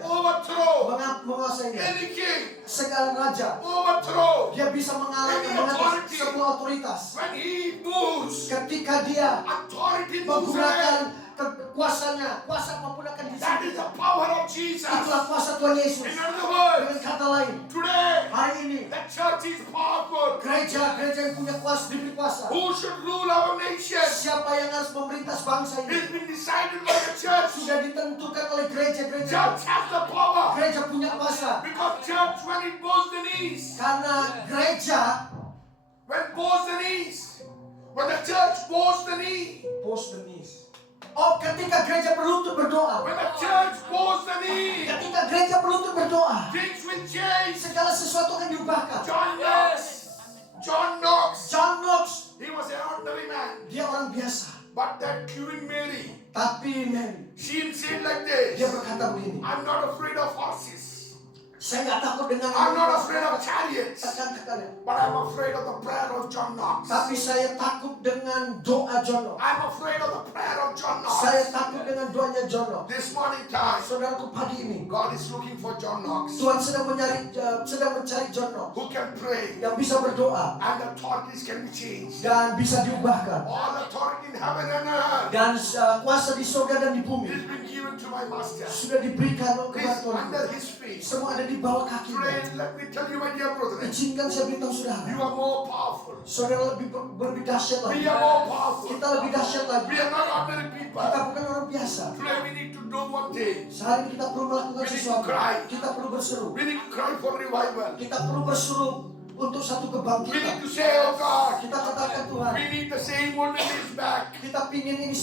menguasainya. any king, Segala raja overthrow. dia bisa mengalahkan mengatas semua otoritas. When he moves, Ketika dia authority moves menggunakan away. kekuasaannya, kuasa apapun akan That is disingkirkan. the power of Jesus. Itulah kuasa Tuhan Yesus. In other words, Dengan kata lain, today, hari ini the church is powerful. gereja yang punya kuasa diberi kuasa. Who should rule our nation? Siapa yang harus memerintah bangsa It's ini been decided by the church. sudah ditentukan oleh gereja-gereja. Church has the power. Gereja punya kuasa Because church, when it bows the knees, karena gereja when bows the knees, when the church bows the knee, post the knees. Oh, ketika gereja berlutut berdoa, when the church bows the knee, ketika gereja berlutut berdoa, things will change. segala sesuatu akan diubahkan. John Knox, John Knox, he was an ordinary man. dia orang biasa, But that Queen Mary, tapi Mary, she said like dia this, berkata begini, I'm not afraid of horses. Saya nggak takut dengan I'm not afraid of chariots, tekan-tekannya. but I'm afraid of the prayer of John Knox. Tapi saya takut dengan doa John Knox. I'm afraid of the prayer of John Knox. Saya takut dengan doanya John Knox. This morning time, Saudaraku, pagi ini God is looking for John Knox Tuhan sedang mencari John Knox who can pray yang bisa berdoa and authorities can be changed. dan bisa diubahkan. All authority in heaven and earth Dan kuasa di surga dan di bumi has been given to my master. sudah diberikan kepada It's Tuhan. under his feet. Semua ada di bawah kakinya. Friend, let me tell you, my dear brethren, Izinkan saya beritahu you saudara, are more powerful. saudara lebih dahsyat We lagi. are more powerful. Kita lebih dahsyat lagi. We are not ordinary people. Kita bukan orang biasa. Today we need to do one thing. Sehari ini kita perlu melakukan We need to sesuatu. cry. Kita perlu berseru. We need to cry for revival. Kita perlu berseru untuk satu We kebangkitan. need to say, oh God, Kita katakan Tuhan, we need the same olden days back. kita pingin ini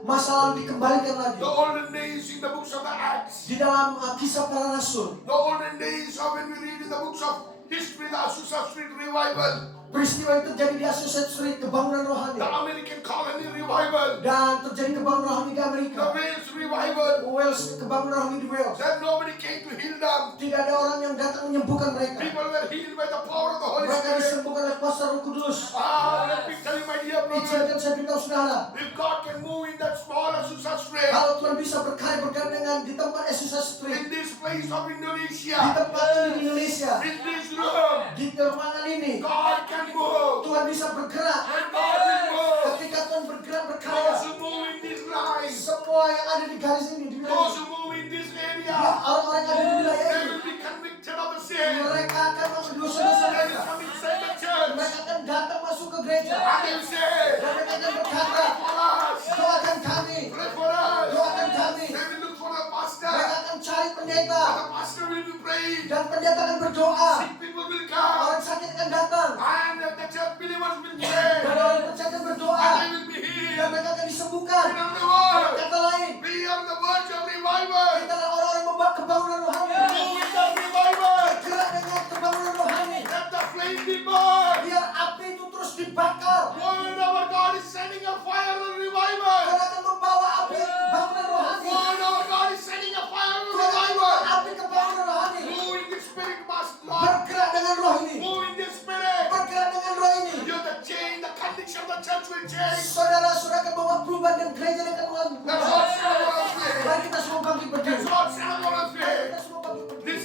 masa lalu dikembalikan lagi. The olden days in the books of the Acts. Di dalam kisah para rasul, The olden days of when we read in the books of history, the Azusa Street revival. peristiwa itu terjadi di Associated Street, kebangunan rohani. The American colony revival. Dan terjadi kebangunan rohani di The Amerika. Wales revival. Wales, kebangunan rohani di Wales. Then nobody came to heal them. Tidak ada orang yang datang menyembuhkan mereka. People were healed by the power of the Holy Mereka Spirit. disembuhkan oleh kuasa Roh Kudus. Let me tell you, my dear brother, Izinkan saya beritahu saudara, if God can move in that small Azusa Street, kalau Tuhan bisa berkarya bergandengan di tempat Associated Street, in this place of di Indonesia, tempat ini di Indonesia, in this room, di ruangan ini, God can move. Tuhan bisa bergerak. And God will move. Ketika Tuhan bergerak berkarya, Those who move in this line, semua yang ada di garis ini, di wilayah those ini, who move in this area, orang-orang yang ada di wilayah they ini, will be convicted of the sin. mereka akan masuk dosa-dosa They will mereka. come inside the church. Mereka akan datang masuk ke gereja. And they will say, Dan mereka akan berkata, pray for us. doakan kami, Pray for us. doakan kami. They will look for the pastor. Mereka akan cari pendeta. The pastor will be praying. Dan pendeta akan berdoa. Sick people will come. Orang sakit akan datang. And the church believers will pray. Dan orang percaya akan berdoa. And they will be Dan healed. mereka akan disembuhkan. In other words, Kata lain, we are on the verge of revival. kita adalah orang-orang membawa kebangunan rohani. Move with the revival. Gerak dengan kebangunan rohani. Let the flame be burned. Biar api itu terus dibakar. Lord, our God is sending a fire and revival. Tuhan akan membawa api kebangunan rohani. Lord, our God is sending a fire and Tuhan akan membawa revival. api kebangunan rohani. Move in the spirit, Master Lord. Bergerak dengan roh ini. Move in the spirit. Bergerak dengan roh ini. You're the change, the condition of the church will change. Saudara-saudara akan membawa perubahan dan gereja akan mengalami That's perubahan. what some of us say. Mari kita semua bangkit berdiri. That's what some of us Mari say. kita semua bangkit berdiri.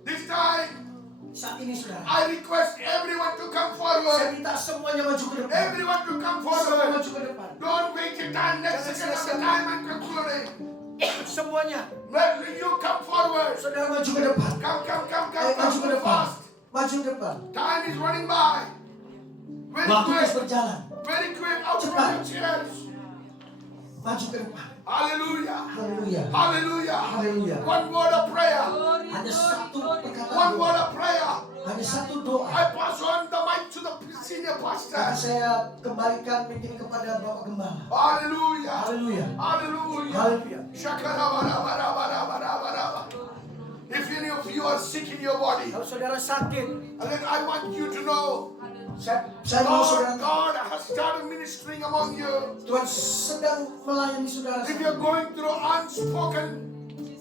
This time, Saat ini saudara, I request everyone to come saya forward. minta semuanya maju ke depan. Everyone to come Semua forward. maju ke depan. Don't wait your time. Next second of the time I'm concluding. Semuanya, Let you come forward. saudara maju ke depan. Come, Ayo maju ke come depan. fast. Maju ke depan. Time is running by. Very Waktu terus quick. berjalan. Very quick. Out from Cepat. your chairs. Maju ke depan. Hallelujah. Haleluya. Hallelujah. Haleluya. One word of prayer. Hanya satu perkataan One doa. word of prayer. Hanya satu doa. I pass on the mic to the senior Akan pastor. saya kembalikan mic ini kepada Bapak Gembala. Hallelujah. Haleluya. Hallelujah. Haleluya. Shakarabarabarabarabara. If any of you are sick in your body, Kalau saudara sakit, then I want you to know saya mau saudara tahu, God has started ministering among you. Tuhan sedang melayani saudara. If you're going through unspoken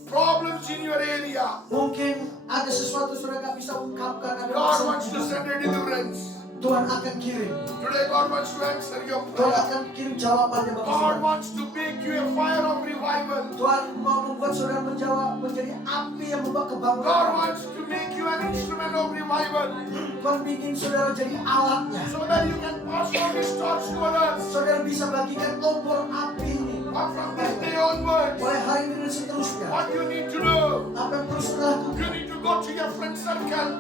problems in your area, Mungkin ada sesuatu saudara nggak bisa ungkapkan. Ada God masalah wants to jiwa. send a deliverance. Tuhan akan kirim. Today God wants to answer your Tuhan prayer. akan kirim jawabannya bagi God saudara. wants to make you a fire of revival. Tuhan mau membuat saudara menjadi api yang membawa God kebangunan. wants to make you an instrument of revival Tuhan bikin saudara jadi alatnya. so that you can pass on His thoughts to others. Saudara bisa bagikan obor api ini. But from this day onwards, Mulai hari ini dan seterusnya. what you need to do, Apa yang perlu saudara lakukan? you need to go to your friend circle.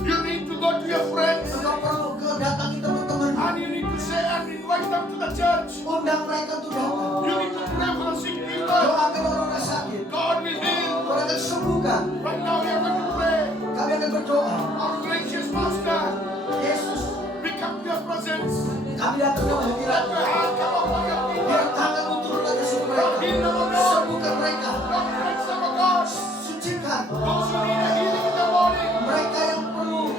You need to go to your friends Engkau perlu datangi teman-teman. and you need to say and invite them to the church. Undang mereka untuk datang. You need to pray for the sick people. Doakan orang-orang sakit. God will heal. Tuhan akan sembuhkan. Right now we are going to pray. Kami akan berdoa. Our gracious Master, Yesus, we come to your presence. kami datang ke Let hadirat. your hand come upon your people. Biar tanganmu turun atas mereka. Sembuhkan mereka. Lord, friends of God, Sucikan. those who need a healing in the morning, Mereka yang perlu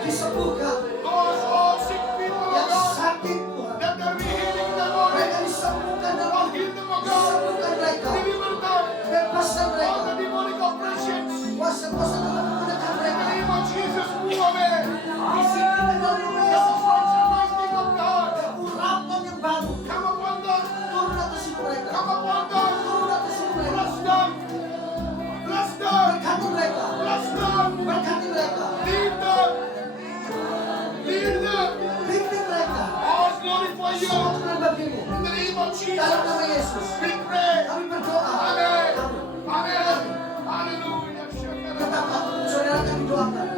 disembuhkan. those all sick people, oh Yang God, sakit Tuhan. let there be healing in the morning. Mereka disembuhkan dan Lord, heal them, oh God. sembuhkan mereka. Deliver them. Bebaskan All mereka. the demonic oppressions, Kuasa kuasa Tuhan memudahkan In the mereka. name of Jesus, move away. Bisikin di dalam nama The Yesus. fresh anointing of God. Urapan yang baru Come upon them. turun atas hidup mereka. Come upon them. Turun atas hidup mereka. Bless them. Bless them. Berkati mereka. Bless them. Berkati mereka. Lead them. Lead them. Bimbing mereka. All glory for you. Semua kebenaran bagimu. In the name of Jesus. Dalam nama Yesus. We pray. Kami berdoa. Amen. Amin. Amen. Hallelujah. Tetap saudara kami doakan.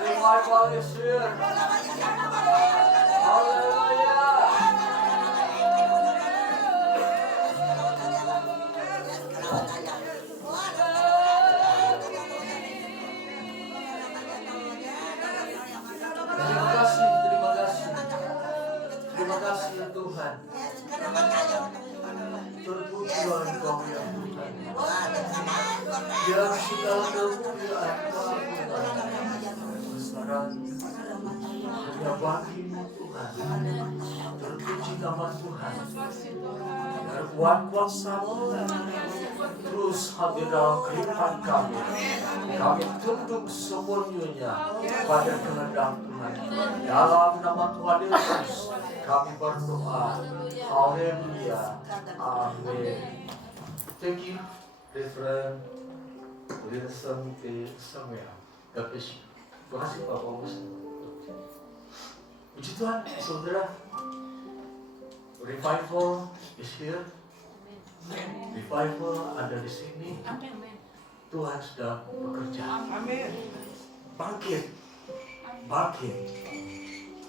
Revival is here. Hallelujah. kasih Tuhan. Terpujilah Engkau ya Tuhan. Biar segala kemuliaan sekarang hanya bagi-Mu Tuhan. Terpuji nama Tuhan. Biar kuasa-Mu terus hadir dalam kehidupan kami. Kami tunduk semuanya pada kehendak Tuhan. Dalam nama Tuhan Yesus kami berdoa. Haleluya. Amin. Thank you, Reverend Wilson T. Samuel. God bless you. Terima kasih Pak Paulus. Puji Tuhan, saudara. Revival is here. Revival ada di sini. Tuhan sedang bekerja. Bangkit, bangkit,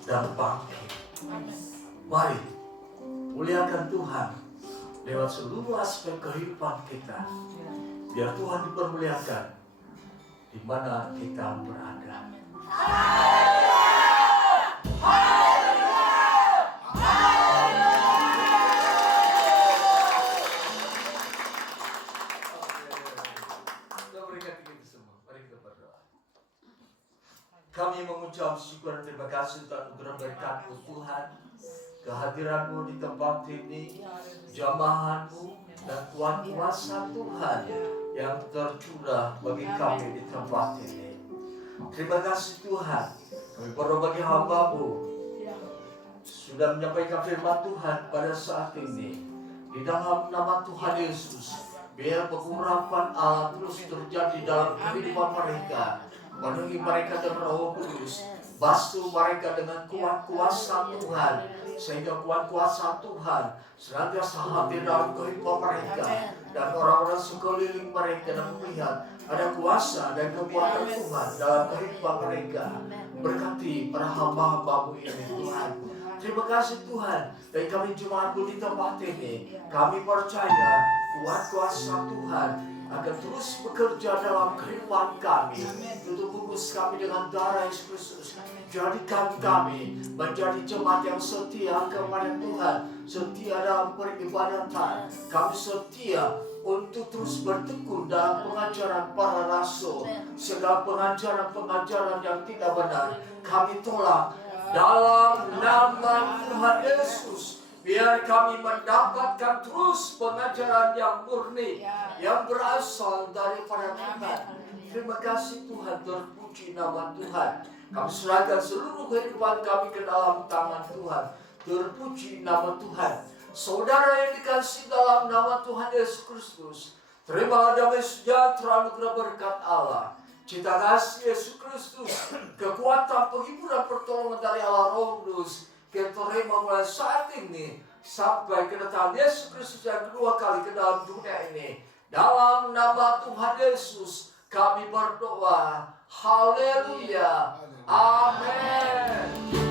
dan bangkit. Mari muliakan Tuhan lewat seluruh aspek kehidupan kita. Biar Tuhan dipermuliakan di mana kita berada. Kami mengucap syukur dan terima kasih untuk anugerah berkat-Mu Tuhan, kehadiran-Mu di tempat ini, jamahan-Mu dan kuasa Tuhan yang tercurah bagi kami di tempat ini. Terima kasih Tuhan, kami berdoa bagi hamba-Mu sudah menyampaikan firman Tuhan pada saat ini. Di dalam nama Tuhan Yesus, biar pengurapan Allah terus terjadi dalam kehidupan mereka. Penuhi mereka dengan Roh Kudus, basuh mereka dengan kuat kuasa Tuhan, sehingga kuat kuasa Tuhan senantiasa hadir dalam kehidupan mereka dan orang-orang sekeliling mereka dan melihat ada kuasa dan kekuatan Tuhan dalam kehidupan mereka. Berkati para hamba-hamba-Mu ini Tuhan. Terima kasih Tuhan, dan kami jemaat-Mu di tempat ini, kami percaya kuat kuasa Tuhan akan terus bekerja dalam kehidupan kami untuk bungkus kami dengan darah Yesus Kristus. Jadikan kami menjadi jemaat yang setia kepada Tuhan, setia dalam peribadatan. Kami setia untuk terus bertekun dalam pengajaran para rasul. Segala pengajaran-pengajaran yang tidak benar kami tolak dalam nama Tuhan Yesus. Biar kami mendapatkan terus pengajaran yang murni, yang berasal daripada Tuhan. Terima kasih Tuhan, terpuji nama Tuhan. Kami serahkan seluruh kehidupan kami ke dalam tangan Tuhan. Terpuji nama Tuhan. Saudara yang dikasihi dalam nama Tuhan Yesus Kristus, terima damai sejahtera anugerah berkat Allah, cinta kasih Yesus Kristus, kekuatan penghiburan pertolongan dari Allah Roh Kudus, kita terima mulai saat ini sampai kedatangan Yesus Kristus yang kedua kali ke dalam dunia ini. Dalam nama Tuhan Yesus kami berdoa. Haleluya. Amin.